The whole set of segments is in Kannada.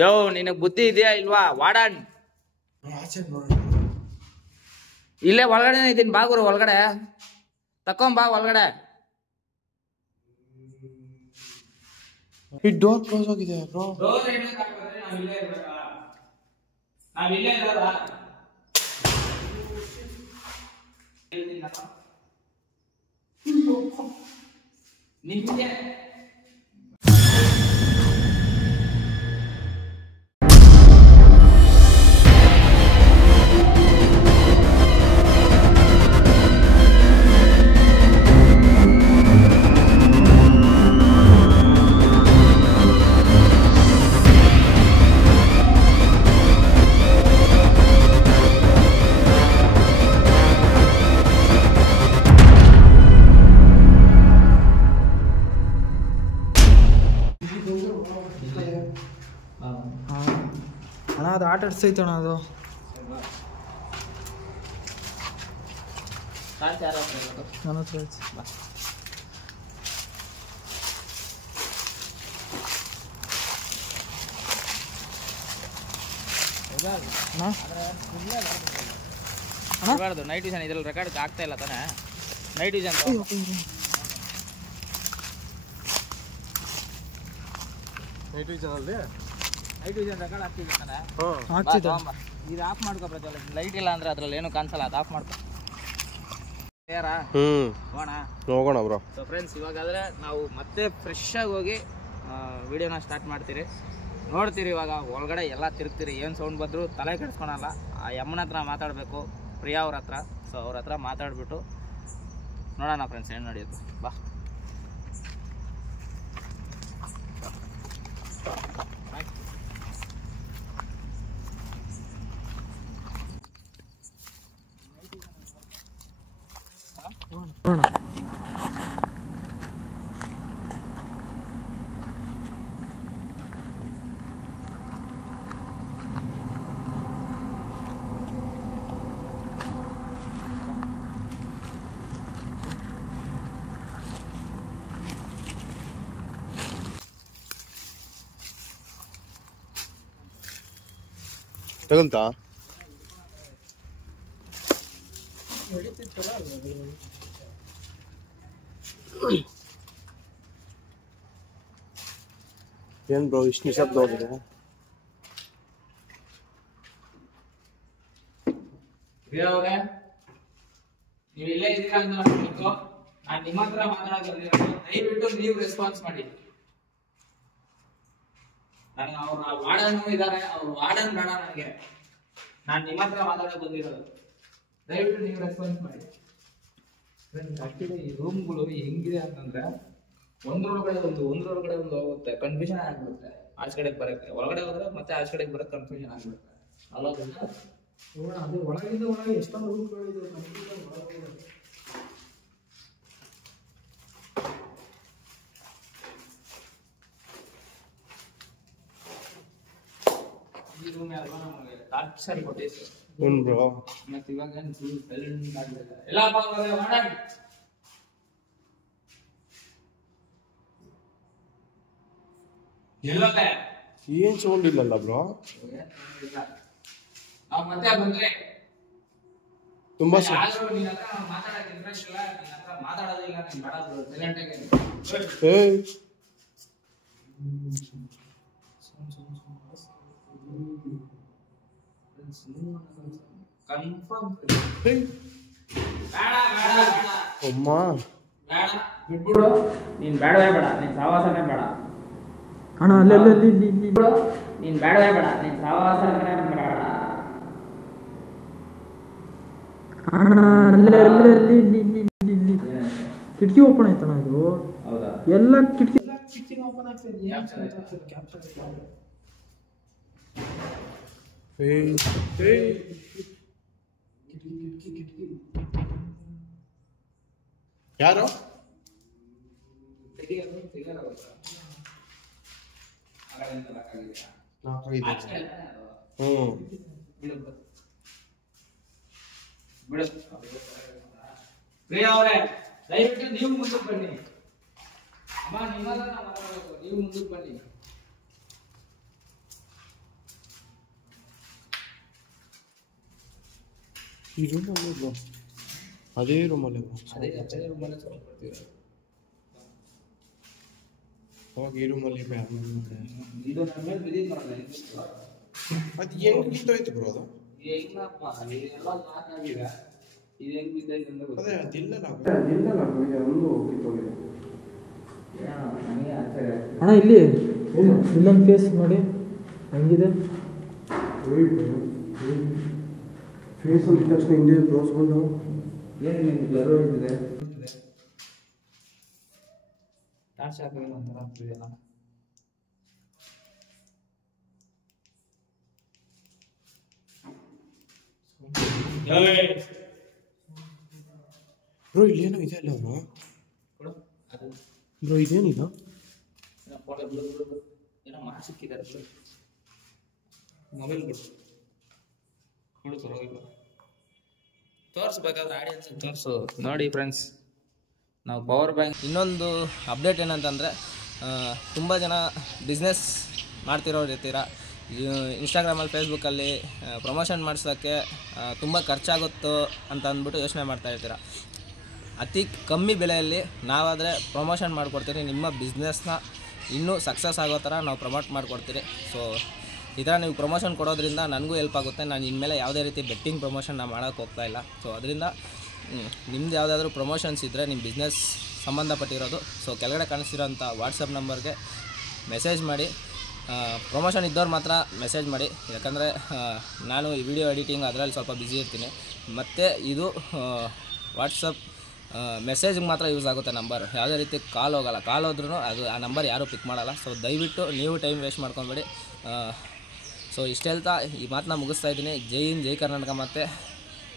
ಯೋ ನಿನಗ್ ಬುದ್ಧಿ ಇದೆಯಾ ಇಲ್ವಾ ವಾಡನ್? ಇಲ್ಲೇ ಒಳಗಡೆ ಇದೀನಿ ಬಾ ಗುರು, ಒಳಗಡೆ ತಕೊಂಬಾ ಒಳಗಡೆ. ಈ ಡೋರ್ ಕ್ಲೋಸ್ ಆಗಿದೆ ಬ್ರೋ. ನಿಮ್ಗೆ ಅಣ್ಣ ಅದು ಆಟ ಆಡ್ಸೈತೆ ಅಣ್ಣ ಅದು. ನನ್ನ ಹತ್ರ ನೈಟ್ ವಿಷನ್ ಇದ್ರಲ್ಲಿ ರೆಕಾರ್ಡ್ ಆಗ್ತಾ ಇಲ್ಲ ತಾನೆ? Night vision night vision record ಆಗ್ತಿದೆ ತಾನೆ? ಇದು ಆಫ್ ಮಾಡ್ಕೊ ಪ್ರಜ್ವಲ್. ಲೈಟ್ ಇಲ್ಲ ಅಂದ್ರೆ ಅದ್ರಲ್ಲಿ ಏನು ಕಾಣಿಸಲ್ಲ, ಅದು ಆಫ್ ಮಾಡ್ಕೊ. ಹೋಗೋಣ ಬ್ರೋ. ಸೊ ಫ್ರೆಂಡ್ಸ್, ಇವಾಗಾದ್ರೆ ನಾವು ಮತ್ತೆ ಫ್ರೆಶ್ ಆಗಿ ಹೋಗಿ ವಿಡಿಯೋನ ಸ್ಟಾರ್ಟ್ ಮಾಡ್ತೀರಿ. ನೋಡ್ತೀರಿ ಇವಾಗ ಒಳಗಡೆ ಎಲ್ಲ ತಿರುಗ್ತೀರಿ. ಏನು ಸೌಂಡ್ ಬಂದರೂ ತಲೆ ಕೆಡಿಸ್ಕೊಳಲ್ಲ. ಆ ಯಮ್ಮನ ಹತ್ರ ಮಾತಾಡಬೇಕು, ಪ್ರಿಯಾ ಅವ್ರ ಹತ್ರ. ಸೊ ಅವ್ರ ಹತ್ರ ಮಾತಾಡ್ಬಿಟ್ಟು ನೋಡೋಣ ಫ್ರೆಂಡ್ಸ್ ಏನು ನಡೆಯುತ್ತೆ. ಬಾ. ತಗಂತ ಏನ್ ಬ್ರೋ ಇಷ್ಟು ನಿಶಬ್ದ ಹೋಗಿದೆ? ನೀವು ಇಲ್ಲೇ ಇದ್ದೀರಾ ಅಂತ ಅನ್ಬಿಟ್ಟು ನಾನು ನಿಮ್ಮ ಹತ್ರ ಮಾತಾಡೋದು. ದಯವಿಟ್ಟು ನೀವು ರೆಸ್ಪಾನ್ಸ್ ಮಾಡಿ. ನನಗೆ ಅವ್ರ ವಾರ್ಡನ್ ಇದ್ದಾರೆ, ಅವ್ರ ವಾರ್ಡನ್ ಬೇಡ ನನಗೆ. ನಾನು ನಿಮ್ಮ ಹತ್ರ ಮಾತಾಡೋಕೆ ಬಂದಿರೋದು. ದಯವಿಟ್ಟು ನೀವು ರೆಸ್ಪಾನ್ಸ್ ಮಾಡಿ. ಆಕ್ಚುಲಿ ಈ ರೂಮ್ಗಳು ಹೆಂಗಿದೆ ಅಂತಂದ್ರೆ ಒಂದ್ರೊಳಗಡೆ ಒಂದು ಹೋಗುತ್ತೆ, ಕನ್ಫ್ಯೂಷನ್ ಆಗ್ಬಿಡುತ್ತೆ. ಆಚೆ ಕಡೆಗೆ ಬರಕ್ಕೆ, ಒಳಗಡೆ ಹೋದ್ರೆ ಮತ್ತೆ ಆಚೆ ಕಡೆಗೆ ಬರಕ್ಕೆ ಕನ್ಫ್ಯೂಷನ್ ಆಗ್ಬಿಡುತ್ತೆ. ಅದು ಒಳಗಿಂದ ಒಳಗೆ ಎಷ್ಟೊಂದು ರೂಮ್ಗಳಿದೆ. ಈ ರೂಮ್ ಯಾರು ನಮಗೆ ಟಾರ್ಚರ್ ಕೊಟ್ಟಿತ್ತು. ಬ್ರೋ ಮತ್ತೆ ಇವಾಗ ಸೈಲೆಂಟ್ ಆಗ್ಬಿಡುತ್ತೆ. ಎಲ್ಲ ಮಾಡೋಣ. ಎಲ್ಲೋದೆ ಏನ್ ಸೌಂಡ್ ಇಲ್ಲಲ್ಲ ಬ್ರೋ? ನಾವು ಮತ್ತೆ ಬಂದ್ರೆ ತುಂಬಾ ನಿನ್ನ ಹತ್ರ ಮಾತಾಡಕ್ಕೆ ಇಂಟ್ರೆಸ್ಟ್ ಇಲ್ಲ, ನಿನ್ನ ಹತ್ರ ಮಾತಾಡೋದಿಲ್ಲ, ನೀನು ಮಾಡೋದು ಸೈಲೆಂಟ್ ಆಗಿ ಕನ್ಫರ್ಮ್. ಬೇಡ ಅಮ್ಮ ಬೇಡ ಬಿಟ್ಬಿಡು. ನೀನ್ ಬೇಡವೇ ಬೇಡ, ನೀನ್ ಸಹವಾಸನೇ ಬೇಡ ಅಣ್ಣ. ಅಲ್ಲಿ ನೀನ್ ಬೇಡವೇ ಬೇಡ, ನೀನ್ ಸಹವಾಸನೇ ಬೇಡ. ಕಿಟಕಿ ಓಪನ್ ಆಯ್ತಣ್ಣ ಇದು. ಹೌದಾ? ಎಲ್ಲ ಕಿಟಕಿ ಓಪನ್ ಆಗ್ತದೆ. ಯಾರು? ಪ್ರಿಯಾ ಅವರೇ, ದಯವಿಟ್ಟು ನೀವು ಮುಂದಕ್ಕೆ ಬನ್ನಿ. ಅಮ್ಮ, ನೀವು ಮುಂದಕ್ಕೆ ಬನ್ನಿ. ಈ ರೂಮಲ್ಲಿ ಬ್ರೋ, ಅದೇ ರೂಮಲ್ಲಿ ಅದೇ ರೂಮಲ್ಲೇ ಸೌಂಡ್ ಬರ್ತಿರೋದು. ಅವಾಗ ಈ ರೂಮಲ್ಲಿ ಇದು ನನ್ನ ಮೇಲೆ ಬಿದ್ದಿದ್ದು ನೋಡಲ್ಲ, ಅದು ಹೆಂಗೆ ಕಿತ್ತೋಯ್ತು ಬ್ರೋ ಅದು? ಹೆಂಗಪ್ಪ ಎಲ್ಲ ಲಾಕ್ ಆಗಿದೆ, ಇದು ಹೆಂಗ್ ಬಿದ್ದೈತೆ ಅಂತ ಗೊತ್ತಿಲ್ಲ. ಅದೇ ಅದಿಲ್ಲಲ್ಲ ಒಂದು ಕಿತ್ತೋಗಿದೆ. ನನಗೆ ಆಶ್ಚರ್ಯ ಆಗ್ತದೆ. ಅಣ್ಣ ಇಲ್ಲಿ ಇಲ್ಲೊಂದು ಫೇಸ್ ನೋಡಿ ಹೆಂಗಿದೆ. ಫೇಸ್ ಅಂದ ತಕ್ಷಣ ಹಿಂದೆ ಕ್ಲೋಸ್ ಬಂದು ಏನು ನಿಮ್ಗೆ ಬ್ಲರ್ ಹೋಗ್ತಿದೆ, ಟಾರ್ಚ್ ಹಾಕಿದ್ರೆ ಒಂಥರ ಆಗ್ತಿದೆಯಲ್ಲ. ಬ್ರೋ ಇಲ್ಲೇನೋ ಇದೆ ಅಲ್ಲ ಬ್ರೋ? ಬ್ರೋ ಇದೇನಿದು? ಏನೋ ಮಾಸಿಕ್ಕಿದ್ದಾರೆ ಮೊಬೈಲ್ ಬಿಡು ಪರವಾಗಿಲ್ಲ, ತೋರಿಸ್ಬೇಕಾದ್ರೆ ಆಡಿಯನ್ಸ್ ತೋರಿಸು. ನೋಡಿ ಫ್ರೆಂಡ್ಸ್, ನಾವು ಪವರ್ ಬ್ಯಾಂಕ್. ಇನ್ನೊಂದು ಅಪ್ಡೇಟ್ ಏನಂತಂದರೆ, ತುಂಬ ಜನ ಬಿಸ್ನೆಸ್ ಮಾಡ್ತಿರೋರು ಇರ್ತೀರ. ಇನ್ಸ್ಟಾಗ್ರಾಮಲ್ಲಿ ಫೇಸ್ಬುಕ್ಕಲ್ಲಿ ಪ್ರಮೋಷನ್ ಮಾಡಿಸೋಕ್ಕೆ ತುಂಬ ಖರ್ಚಾಗುತ್ತೋ ಅಂತ ಅಂದ್ಬಿಟ್ಟು ಯೋಚನೆ ಮಾಡ್ತಾ ಇರ್ತೀರ. ಅತಿ ಕಮ್ಮಿ ಬೆಲೆಯಲ್ಲಿ ನಾವಾದರೆ ಪ್ರಮೋಷನ್ ಮಾಡಿಕೊಡ್ತೀರಿ. ನಿಮ್ಮ ಬಿಸ್ನೆಸ್ನ ಇನ್ನೂ ಸಕ್ಸಸ್ ಆಗೋ ಥರ ನಾವು ಪ್ರಮೋಟ್ ಮಾಡಿಕೊಡ್ತೀರಿ. ಸೊ ಈ ಥರ ನೀವು ಪ್ರಮೋಷನ್ ಕೊಡೋದ್ರಿಂದ ನನಗೂ ಹೆಲ್ಪ್ ಆಗುತ್ತೆ. ನಾನು ಇನ್ಮೇಲೆ ಯಾವುದೇ ರೀತಿ ಬೆಟ್ಟಿಂಗ್ ಪ್ರಮೋಷನ್ ನಾನು ಮಾಡೋಕ್ಕೆ ಹೋಗ್ತಾಯಿಲ್ಲ. ಸೊ ಅದರಿಂದ ನಿಮ್ದು ಯಾವುದಾದ್ರೂ ಪ್ರಮೋಷನ್ಸ್ ಇದ್ದರೆ ನಿಮ್ಮ ಬಿಸ್ನೆಸ್ ಸಂಬಂಧಪಟ್ಟಿರೋದು, ಸೊ ಕೆಳಗಡೆ ಕಾಣಿಸ್ತಿರೋಂಥ ವಾಟ್ಸಪ್ ನಂಬರ್ಗೆ ಮೆಸೇಜ್ ಮಾಡಿ. ಪ್ರಮೋಷನ್ ಇದ್ದವ್ರು ಮಾತ್ರ ಮೆಸೇಜ್ ಮಾಡಿ, ಯಾಕಂದರೆ ನಾನು ಈ ವಿಡಿಯೋ ಎಡಿಟಿಂಗ್ ಅದರಲ್ಲಿ ಸ್ವಲ್ಪ ಬ್ಯುಸಿ ಇರ್ತೀನಿ. ಮತ್ತು ಇದು ವಾಟ್ಸಪ್ ಮೆಸೇಜ್ಗೆ ಮಾತ್ರ ಯೂಸ್ ಆಗುತ್ತೆ ನಂಬರ್. ಯಾವುದೇ ರೀತಿ ಕಾಲ್ ಹೋಗೋಲ್ಲ. ಕಾಲ್ ಹೋದ್ರೂ ಅದು ಆ ನಂಬರ್ ಯಾರೂ ಪಿಕ್ ಮಾಡೋಲ್ಲ. ಸೊ ದಯವಿಟ್ಟು ನೀವು ಟೈಮ್ ವೇಸ್ಟ್ ಮಾಡ್ಕೊಬೇಡಿ. ಸೊ ಇಷ್ಟು ಹೇಳ್ತಾ ಈ ಮಾತನ್ನ ಮುಗಿಸ್ತಾ ಇದ್ದೀನಿ. ಜೈ ಹಿಂದ್, ಜೈ ಕರ್ನಾಟಕ ಮತ್ತು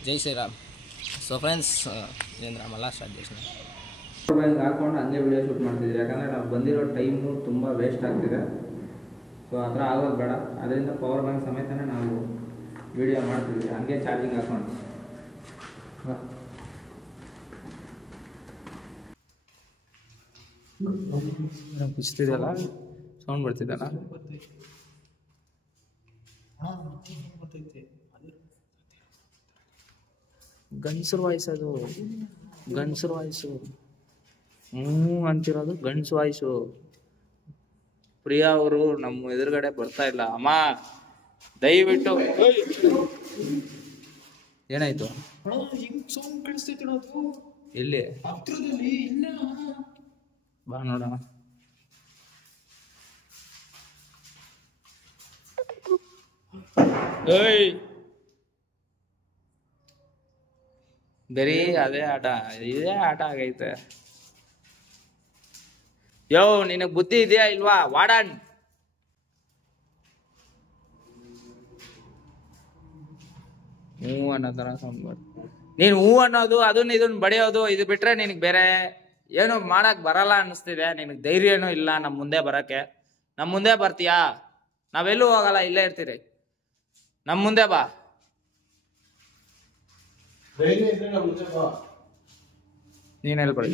ಜೈ ಶ್ರೀರಾಮ್. ಸೊ ಫ್ರೆಂಡ್ಸ್, ಇದೇಂದ್ರ ಮಲ್ಲ ಸ್ಟಾರ್ಟ್ ಪವರ್ ಬ್ಯಾಂಕ್ ಹಾಕೊಂಡು ಹಂಗೆ ವಿಡಿಯೋ ಶೂಟ್ ಮಾಡ್ತಿದ್ದೀವಿ, ಯಾಕಂದರೆ ನಾವು ಬಂದಿರೋ ಟೈಮು ತುಂಬ ವೇಸ್ಟ್ ಆಗ್ತಿದೆ. ಸೊ ಆ ಥರ ಆಗೋದು ಬೇಡ, ಅದರಿಂದ ಪವರ್ ಬ್ಯಾಂಕ್ ಸಮೇತನೇ ನಾವು ವಿಡಿಯೋ ಮಾಡ್ತಿದ್ವಿ, ಹಂಗೆ ಚಾರ್ಜಿಂಗ್ ಹಾಕೊಂಡು. ಬಿಚ್ತಿದೆಯಲ್ಲ, ಸೌಂಡ್ ಬರ್ತಿದ್ದಲ್ಲ. ಗಂಡಸರು ವಾಯ್ಸ್, ಅದು ಗಂಡಸರು ವಾಯ್ಸು. ಅಂತಿರೋದು ಗಂಡಸು ವಾಯ್ಸು. ಪ್ರಿಯಾ ಅವರು ನಮ್ಮ ಎದುರುಗಡೆ ಬರ್ತಾ ಇಲ್ಲ. ಅಮ್ಮ ದಯವಿಟ್ಟು. ಏನಾಯ್ತು? ಎಲ್ಲಿ? ಬಾ ನೋಡೋಣ. ಬರೀ ಅದೇ ಆಟ, ಇದೇ ಆಟ ಆಗೈತೆ. ಯೋ, ನಿನಗ್ ಬುದ್ಧಿ ಇದೆಯಾ ಇಲ್ವಾ ವಾಡನ್? ಹೂ ಅನ್ನೋ ತರ ಸೌಂಡ್ ಬರ್ತದೆ. ನೀನ್ ಹೂ ಅನ್ನೋದು, ಅದನ್ನ ಇದನ್ನ ಬಡಿಯೋದು, ಇದು ಬಿಟ್ರೆ ನಿನಗ್ ಬೇರೆ ಏನು ಮಾಡಕ್ ಬರಲ್ಲ ಅನ್ನಿಸ್ತಿದೆ. ನಿನಗ್ ಧೈರ್ಯನೂ ಇಲ್ಲ ನಮ್ ಮುಂದೆ ಬರಕ್ಕೆ. ನಮ್ ಮುಂದೆ ಬರ್ತೀಯಾ? ನಾವೆಲ್ಲೂ ಹೋಗಲ್ಲ, ಇಲ್ಲೇ ಇರ್ತೀರಿ. ನಮ್ ಮುಂದೆ ಬಾ. ನೀನ್ ಹೇಳ್ಬಿಡ,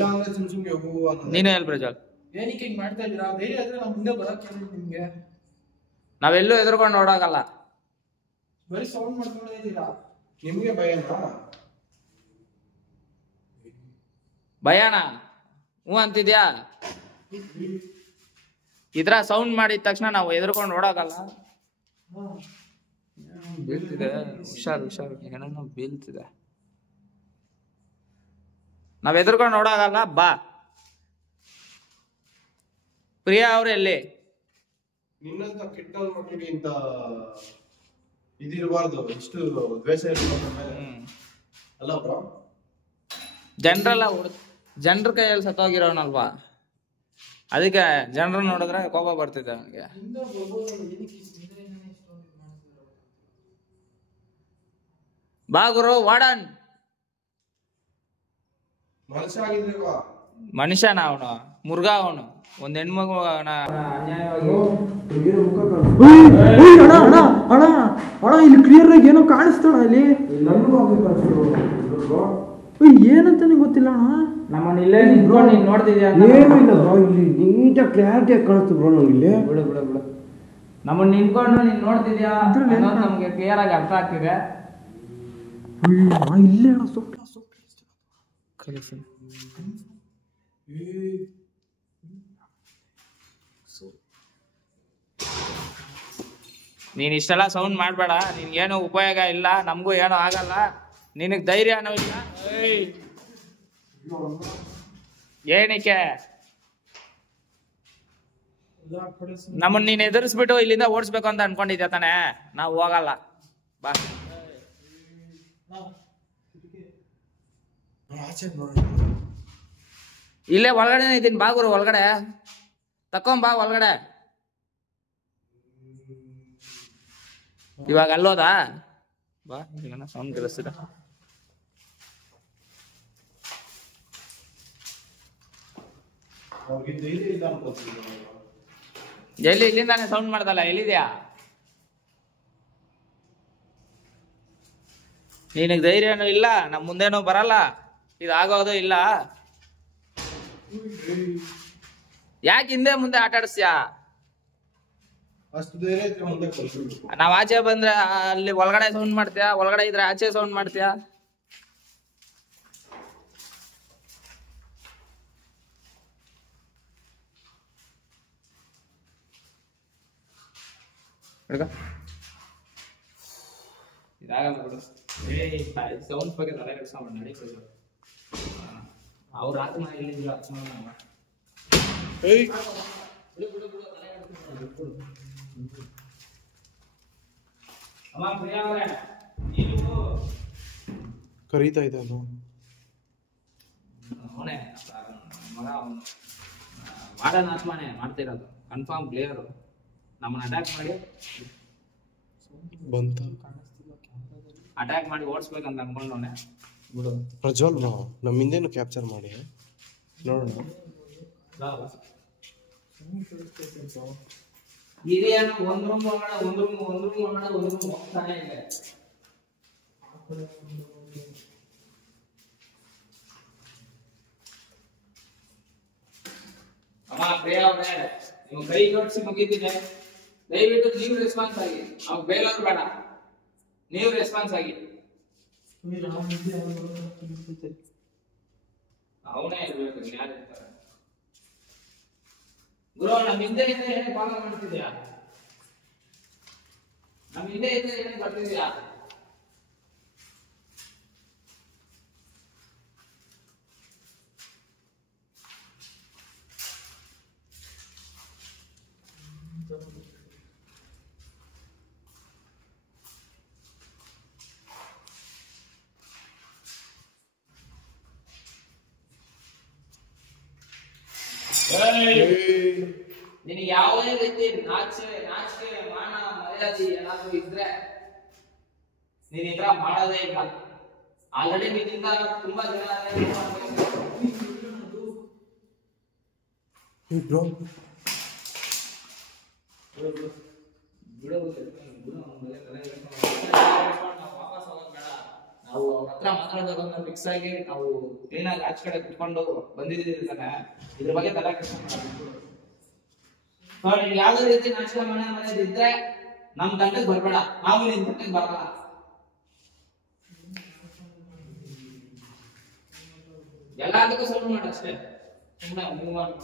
ನೀನೇ ಹೇಳ್ಬಿಡ. ಏನಕ್ಕೆ ಹಿಂಗ್ ಮಾಡ್ತಾ ಇದ್ದೀರಾ? ಧೈರ್ಯ ಆದ್ರೆ ನಾವು ಮುಂದೆ ಬರಕ್ಕೆ ನಿಮ್ಗೆ. ನಾವೆಲ್ಲೂ ಎದುರ್ಕೊಂಡು ನೋಡೋಕಲ್ಲ, ಬರೀ ಸೌಂಡ್ ಮಾಡ್ಕೊಂಡೇ ಇದ್ದೀರಾ. ನಿಮ್ಗೆ ಭಯನಾ? ಭಯನಾ? ಹ್ಞೂ ಅಂತಿದ್ಯಾ? ಇದ್ರ ಸೌಂಡ್ ಮಾಡಿದ ತಕ್ಷಣ ನಾವು ಎದುರ್ಕೊಂಡು ನೋಡೋಕಲ್ಲ. ಬೀಳ್ತಿದೆ, ಹುಷಾರು ಹುಷಾರು, ಏನೋ ಬೀಳ್ತಿದೆ. ನಾವ್ ಎದುರ್ಕೊಂಡು ನೋಡೋಕಲ್ಲ, ಬಾ. ಪ್ರಿಯಾ ಅವ್ರು ಎಲ್ಲಿ? ನಿನ್ನಂತ ಕೆಟ್ಟ ಮಕ್ಕಳಿಗೆ ಇಂತ ಇದಿರಬಾರ್ದು, ಎಷ್ಟು ದ್ವೇಷ ಇರಬಾರ್ದು ಅಲ್ಲ ಬ್ರೋ. ಜನರ ಕೈಯಲ್ಲಿ ಸತ್ತೋಗಿರೋನಲ್ವಾ, ಅದಕ್ಕೆ ಜನರು ನೋಡಿದ್ರೆ ಕೋಪ ಬರ್ತಿದೆ ನನಗೆ. ಬಾ ಗುರು ವಾಡನ್. ಮನುಷ್ಯ ಆಗಿದ್ರೆ ಮನುಷ್ಯನ ಅವನು, ಮುರ್ಗ ಅವನು. ಒಂದ್ ಹೆಣ್ಮಗು ಇಲ್ಲಿ ಕ್ಲಿಯರ್ ಆಗಿ ಏನೋ ಕಾಣಿಸ್ತಾಣ. ಇಲ್ಲಿ ಏನಂತ ನಿಂಗೆ ಗೊತ್ತಿಲ್ಲ ಅಣ್ಣ. ನಮ್ಮನ್ನ ಇಲ್ಲೇ ನಿಂತ್ಕೊಂಡು ನೀನ್ ನೋಡ್ತಿದ್ಯಾ? ಏನು ಇಲ್ಲ ಬ್ರೋ, ಇಲ್ಲಿ ನೀಟಾಗಿ ಕ್ಲಾರಿಟಿಯಾಗಿ ಕಾಣಿಸ್ತು ಬ್ರೋ ನಂಗೆ. ಇಲ್ಲಿ ಬಿಡು ಬಿಡು ಬಿಡು, ನಮ್ಮನ್ನ ನಿಂತ್ಕೊಂಡು ನೀನ್ ನೋಡ್ತಿದ್ಯಾ ಅನ್ನೋದು ನಮ್ಗೆ ಕ್ಲಿಯರ್ ಆಗಿ ಅರ್ಥ ಆಗ್ತಿದೆ. ಇಲ್ಲೇ ಅಣ್ಣ ಕಲೆಕ್ಷನ್. ನೀನ್ ಇಷ್ಟೆಲ್ಲ ಸೌಂಡ್ ಮಾಡ್ಬೇಡ, ನಿನ್ಗೇನು ಉಪಯೋಗ ಇಲ್ಲ, ನಮಗೂ ಏನೂ ಆಗಲ್ಲ, ನಿನಗ್ ಧೈರ್ಯನೂ ಇಲ್ಲ. ಏನಕ್ಕೆ ನಮ್ಮನ್ನ ನೀನ್ ಎದುರಿಸ್ಬಿಟ್ಟು ಇಲ್ಲಿಂದ ಓಡಿಸ್ಬೇಕು ಅಂತ ಅನ್ಕೊಂಡಿದ್ಯಾ ತಾನೆ? ನಾವು ಹೋಗಲ್ಲ, ಬಾ. ಇಲ್ಲೇ ಒಳಗಡೆ ಇದೀನಿ, ಬಾ ಗುರು ಒಳಗಡೆ ತಕೊಂಬಾ ಒಳಗಡೆ. ಇವಾಗ ಅಲ್ಲೋದಾ? ಬಾ, ಸೌಂಡ್ ಕೇಳಿಸ್ತಿದ. ಎಲ್ಲಿ? ಇಲ್ಲಿಂದಾನೆ ಸೌಂಡ್ ಮಾಡ್ದಲ್ಲ, ಎಲ್ಲಿದ್ಯಾ? ನಿನಗ್ ಧೈರ್ಯನೂ ಇಲ್ಲ, ನಮ್ ಮುಂದೇನೂ ಬರಲ್ಲ, ಇದಾಗೋದು ಇಲ್ಲ. ಯಾಕೆ ಹಿಂದೆ ಮುಂದೆ ಆಟ ಆಡಿಸ್ಯಾ? ನಾವ್ ಆಚೆ ಬಂದ್ರೆ ಅಲ್ಲಿ ಒಳಗಡೆ ಸೌಂಡ್ ಮಾಡ್ತೀಯಾ, ಒಳಗಡೆ ಇದ್ರೆ ಆಚೆ ಸೌಂಡ್ ಮಾಡ್ತೀಯಾ? ಸೌಂಡ್ ಬಗ್ಗೆ ತಲೆ ಕೆಡಿಸ್ಕೊಂಡ್ ನಡಿ. ಅವ್ರ ಆತ್ಮ ಇಲ್ಲಿಲ್ಲ. ಕರೀತಾ ಇದೆ ಅದು. ಅವನೇ ಮಗ, ಅವನು ಮಾಡನ್ ಆತ್ಮನೇ ಮಾಡ್ತಿರೋದು, ಕನ್ಫರ್ಮ್ ಪ್ಲೇಯರ್. ನಮ್ಮನ್ನ ಅಟ್ಯಾಕ್ ಮಾಡಿ ಓಡಿಸ್ಬೇಕಂತ ಅನ್ಕೊಂಡವನೆ. ಪ್ರಜ್ವಲ್ ನಮ್ಮ ಹಿಂದೆನು ಕ್ಯಾಪ್ಚರ್ ಮಾಡಿ ನೋಡೋಣ. ಇದೇನು ಒಂದ್ ರೂಮ್ ಹೋಗ್ತಾನೆ ಇದೆ. ಅಮ್ಮ ಪ್ರಿಯಾ ಅವ್ರೆ, ನೀವು ಕೈ ಜೋಡಿಸಿ ಮುಗಿದಿದೆ, ದಯವಿಟ್ಟು ನೀವು ರೆಸ್ಪಾನ್ಸ್ ಆಗಿ. ಅವ್ರು ಬೇರೆಯವ್ರು ಬೇಡ, ನೀವು ರೆಸ್ಪಾನ್ಸ್ ಆಗಿ. ಅವನೇ ಇರ್ಬೇಕು, ಯಾರು ಇರ್ತಾರೆ? ಗುರು, ನಮ್ ಹಿಂದೆ ಇದ್ರೆ ಏನೇ ಫಾಲೋ ಮಾಡ್ತಿದ್ಯಾ? ನಮ್ ಹಿಂದೆ ಇದ್ರೆ ಏನೇ ಬರ್ತಿದ್ಯಾ? ನಿನಗೆ ಯಾವುದೇ ರೀತಿ ನಾಚಿಕೆ ಮಾನ ಮರ್ಯಾದೆ ಏನಾದ್ರು ಇದ್ರೆ ನೀನ್ ಈ ತರ ಮಾಡೋದೇ ಇಲ್ಲ. ಆಲ್ರೆಡಿ ನಿನ್ನಿಂದ ತುಂಬಾ ಜನ ನಾವು ಅವ್ರ ಹತ್ರ ಮಾತಾಡೋದನ್ನ ಫಿಕ್ಸ್ ಆಗಿ ನಾವು ಕ್ಲೀನ್ ಆಗಿ ಆಚೆ ಕಡೆ ಕುತ್ಕೊಂಡು ಬಂದಿದ್ದೀವಿ ತಾನೆ. ಇದ್ರ ಬಗ್ಗೆ ತಲೆ ಕೆಡಿಸ್ಕೊಂಡು ಯಾವ್ದೇ ರೀತಿ ನಾಚಿಕೆ ಮರ್ಯಾದೆ ಇದ್ರೆ ನಮ್ ತಂಡಕ್ಕೆ ಬರ್ಬೇಡ, ನಾವು ನಿನ್ ತಂಡಕ್ಕೆ ಬರಲ್ಲ. ಎಲ್ಲದಕ್ಕೂ ಸೌಂಡ್ ಮಾಡ ಅಷ್ಟೇ, ಸುಮ್ಮನೆ ಮೂವ್ ಮಾಡಿ.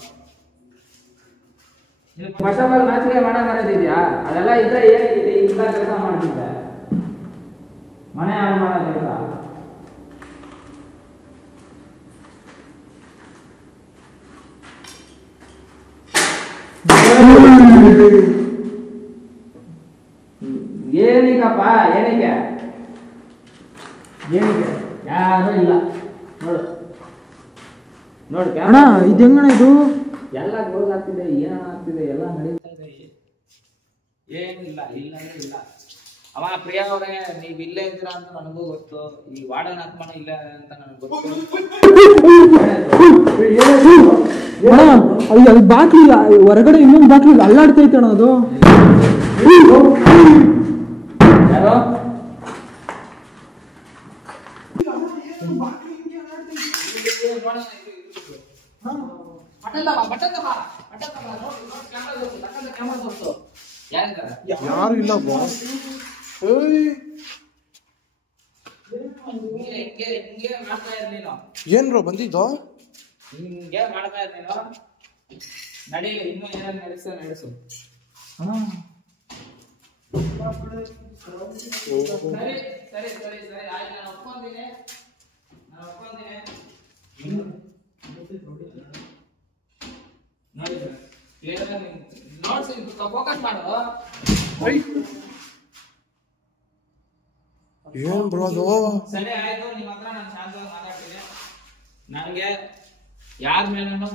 ಫಸ್ಟ್ ಆಫ್ ಆಲ್ ನಾಚಿಕೆ ಮಾಡೋದಿದ್ಯಾ? ಅದೆಲ್ಲ ಇದ್ರೆ ಏನಿದೆ, ಇಂಥ ಕೆಲಸ ಮಾಡ್ತಿದ್ದೆ, ಮನೆ ಹಾಳು ಮಾಡೋ ಕೆಲಸ. ಏನಕ್ಕಪ್ಪ, ಏನಕ್ಕೆ ಯಾರು ಇಲ್ಲ ನೋಡು ನೋಡು ಅಣ್ಣ, ಇದು ಹೆಂಗಣ ಇದು? ಎಲ್ಲ ಕ್ಲೋಸ್ ಆಗ್ತಿದೆ, ಏನ ಆಗ್ತಿದೆ, ಎಲ್ಲ ನಡೀತಾ ಇದೆ. ಏನಿಲ್ಲ, ಇಲ್ಲ ಇಲ್ಲ. ಅವ ಪ್ರಿಯಾ ಅವರೇ, ನೀವ್ ಇಲ್ಲೇ ಇದ್ದೀರಾ ಅಂತ ನನಗೂ ಗೊತ್ತು, ಈ ವಾರ್ಡನ್ ಆತ್ಮನ ಇಲ್ಲ ಅಂತ ನನಗೆ ಗೊತ್ತು. ಅದು ಬಾಕ್ಲಿಲ್ಲ, ಹೊರಗಡೆ ಇನ್ನೊಂದು ಬಾಕ್ಲಿ ಅಲ್ಲಾಡ್ತೈತೆ ಅಣ್ಣ ಅದು. ಯಾರೋ ಯಾರು ಇಲ್ಲ ಬಾಸ್. ಹಿಂಗೆ ಮಾಡ್ತಾ ಇರ್ಲಿಲ್ಲ. ಏನ್ ಬ್ರೋ ಬಂದಿದ್ದು? ಹಿಂಗೆ ಮಾಡ್ತಾ ಇರ್ಲಿಲ್ಲ. ನಡಿ ಇನ್ನು ಏನಾದ್ರು ನಡೆಸು. ಸರಿ ಆಯ್ತು, ನಾನು ಒಪ್ಕೊಂತೀನಿ. ನೋಡಿ ಫೋಕಸ್ ಮಾಡು. ಏನ್ ಬ್ರೋ ಅದು? ಸರಿ ಆಯ್ತು, ನಿಮ್ಮ ಹತ್ರ ನಾನು ಶಾಂತವಾಗಿ ಮಾತಾಡ್ತೀನಿ. ನನಗೆ ಯಾರ ಮೇಲೂ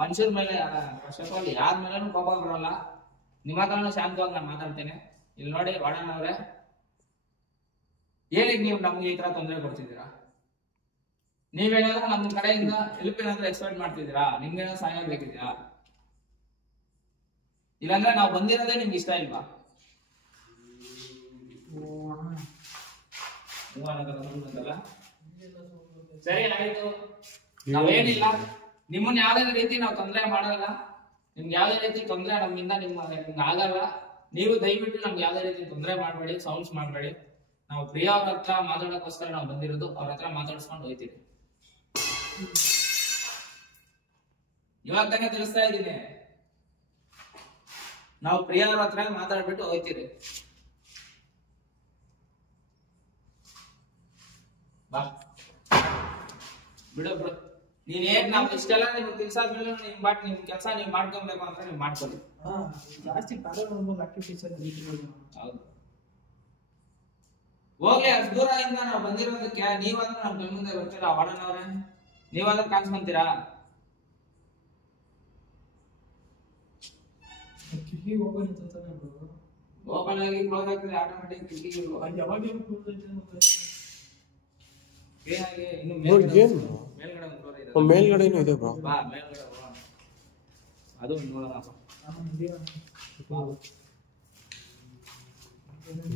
ಮನುಷ್ಯರ ಮೇಲೆ ಫಸ್ಟ್ ಆಫ್ ಆಲ್ ಯಾರ ಮೇಲೂ ಕೋಪ ಬರಲ್ಲ. ನಿಮ್ಮ ಹತ್ರ ಶಾಂತವಾಗಿ ನಾನು ಮಾತಾಡ್ತೀನಿ. ಇಲ್ಲಿ ನೋಡಿ ವಾಡನವ್ರೆ, ಏನಕ್ಕೆ ನೀವು ನಮ್ಗೆ ಈ ತರ ತೊಂದರೆ ಕೊಡ್ತಿದ್ದೀರಾ? ನೀವೇನಾದ್ರೂ ನಮ್ಮ ಕಡೆಯಿಂದ ಹೆಲ್ಪ್ ಏನಾದ್ರೂ ಎಕ್ಸ್ಪೆಕ್ಟ್ ಮಾಡ್ತಿದ್ದೀರಾ? ನಿಮ್ಗೇನಾದ್ರು ಸಹಾಯ ಬೇಕಿದ್ಯಾ? ಇಲ್ಲಾಂದ್ರೆ ನಾವು ಬಂದಿರೋದೇ ನಿಮ್ಗೆ ಇಷ್ಟ ಇಲ್ವಾ? ಸರಿ ಆಯ್ತು, ನಾವೇನಿಲ್ಲ, ನಿಮ್ಮನ್ನ ಯಾವ್ದೇ ರೀತಿ ನಾವು ತೊಂದರೆ ಮಾಡಲ್ಲ. ನಿಮ್ಗೆ ಯಾವ್ದೇ ರೀತಿ ತೊಂದರೆ ನಮ್ಮಿಂದ ನಿಮ್ಗೆ ಆಗಲ್ಲ. ನೀವು ದಯವಿಟ್ಟು ನಮ್ಗೆ ಯಾವ್ದೇ ರೀತಿ ತೊಂದರೆ ಮಾಡಬೇಡಿ, ಸೌಂಡ್ಸ್ ಮಾಡಬೇಡಿ. ನಾವು ಪ್ರಿಯಾ ಅವ್ರ ಹತ್ರ ಮಾತಾಡೋಕ್ಕೋಸ್ಕರ ನಾವು ಬಂದಿರೋದು. ಅವ್ರ ಹತ್ರ ಮಾತಾಡ್ಸ್ಕೊಂಡು ಹೋಯ್ತೀವಿ. ಇವಾಗ ತಾನೇ ತಿಳಿಸ್ತಾ ಇದ್ದೀನಿ, ನಾವು ಪ್ರಿಯಾ ಅವ್ರ ಹತ್ರ ಮಾತಾಡ್ಬಿಟ್ಟು ಹೋಯ್ತೀರಿ. ಬಾ ಬಿಡು. ನೀವೇನ್ ನಾವ್ ಇಷ್ಟೆಲ್ಲ ನಿಮ್ಗೆ ತಿಳ್ಸಾದ್ಮೇಲೆ ನಿಮ್ ಕೆಲಸ ನೀವ್ ಮಾಡ್ಕೊಬೇಕು ಅಂತ ನೀವ್ ಮಾಡ್ಕೊಳ್ಳಿ. ಜಾಸ್ತಿ ಪ್ಯಾರಾನಾರ್ಮಲ್ ಆಕ್ಟಿವಿಟೀಸ್ ಹೌದು, ಹೋಗ್ಲಿ. ಅಷ್ಟು ದೂರ ಇಂದ ನಾವು ಬಂದಿರೋದಕ್ಕೆ ನೀವಾದ್ರೂ ನಮ್ ಕೈ ಮುಂದೆ ಬರ್ತೀರಾ? ವಾರ್ಡನವ್ರೆ, ನೀವಾದ್ರೂ ಕಾಣಿಸ್ಕೊಂತೀರಾ? ಕಿಟಕಿ ಓಪನ್ ಇತ್ತು, ಓಪನ್ ಆಗಿ ಕ್ಲೋಸ್ ಆಗ್ತದೆ ಆಟೋಮೆಟಿಕ್. ಕಿಟಕಿ ಯಾವಾಗ ಕ್ಲೋಸ್ ಆಯ್ತು? ಇನ್ನು ಮೇಲ್ಗಡೆ ಮೇಲ್ಗಡೆನೂ ಇದೆ ಬ್ರೋ. ಬಾ ಮೇಲ್ಗಡೆ ಹೋಗೋಣ, ಅದು ನೋಡೋಣ.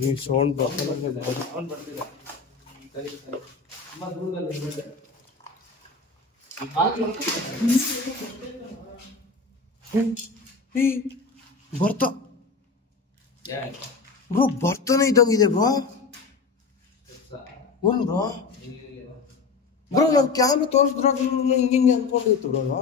ಈ ಸೌಂಡ್ ಬರ್ತಿದೆ. ಸರಿ ತುಂಬಾ ದೂರದಲ್ಲಿ ಬರ್ತಾ ಬ್ರೋ, ಬರ್ತಾನೆ ಇದ್ದಂಗಿದೆ ಬ್ರೋ. ಒನ್ ಬ್ರೋ ನಾನು ಕ್ಯಾಮ್ರಾ ತೋರಿಸಿದ್ರಾಗ ಹಿಂಗೆ ಅನ್ಕೊಂಡಿತ್ತು ಬ್ರೋ.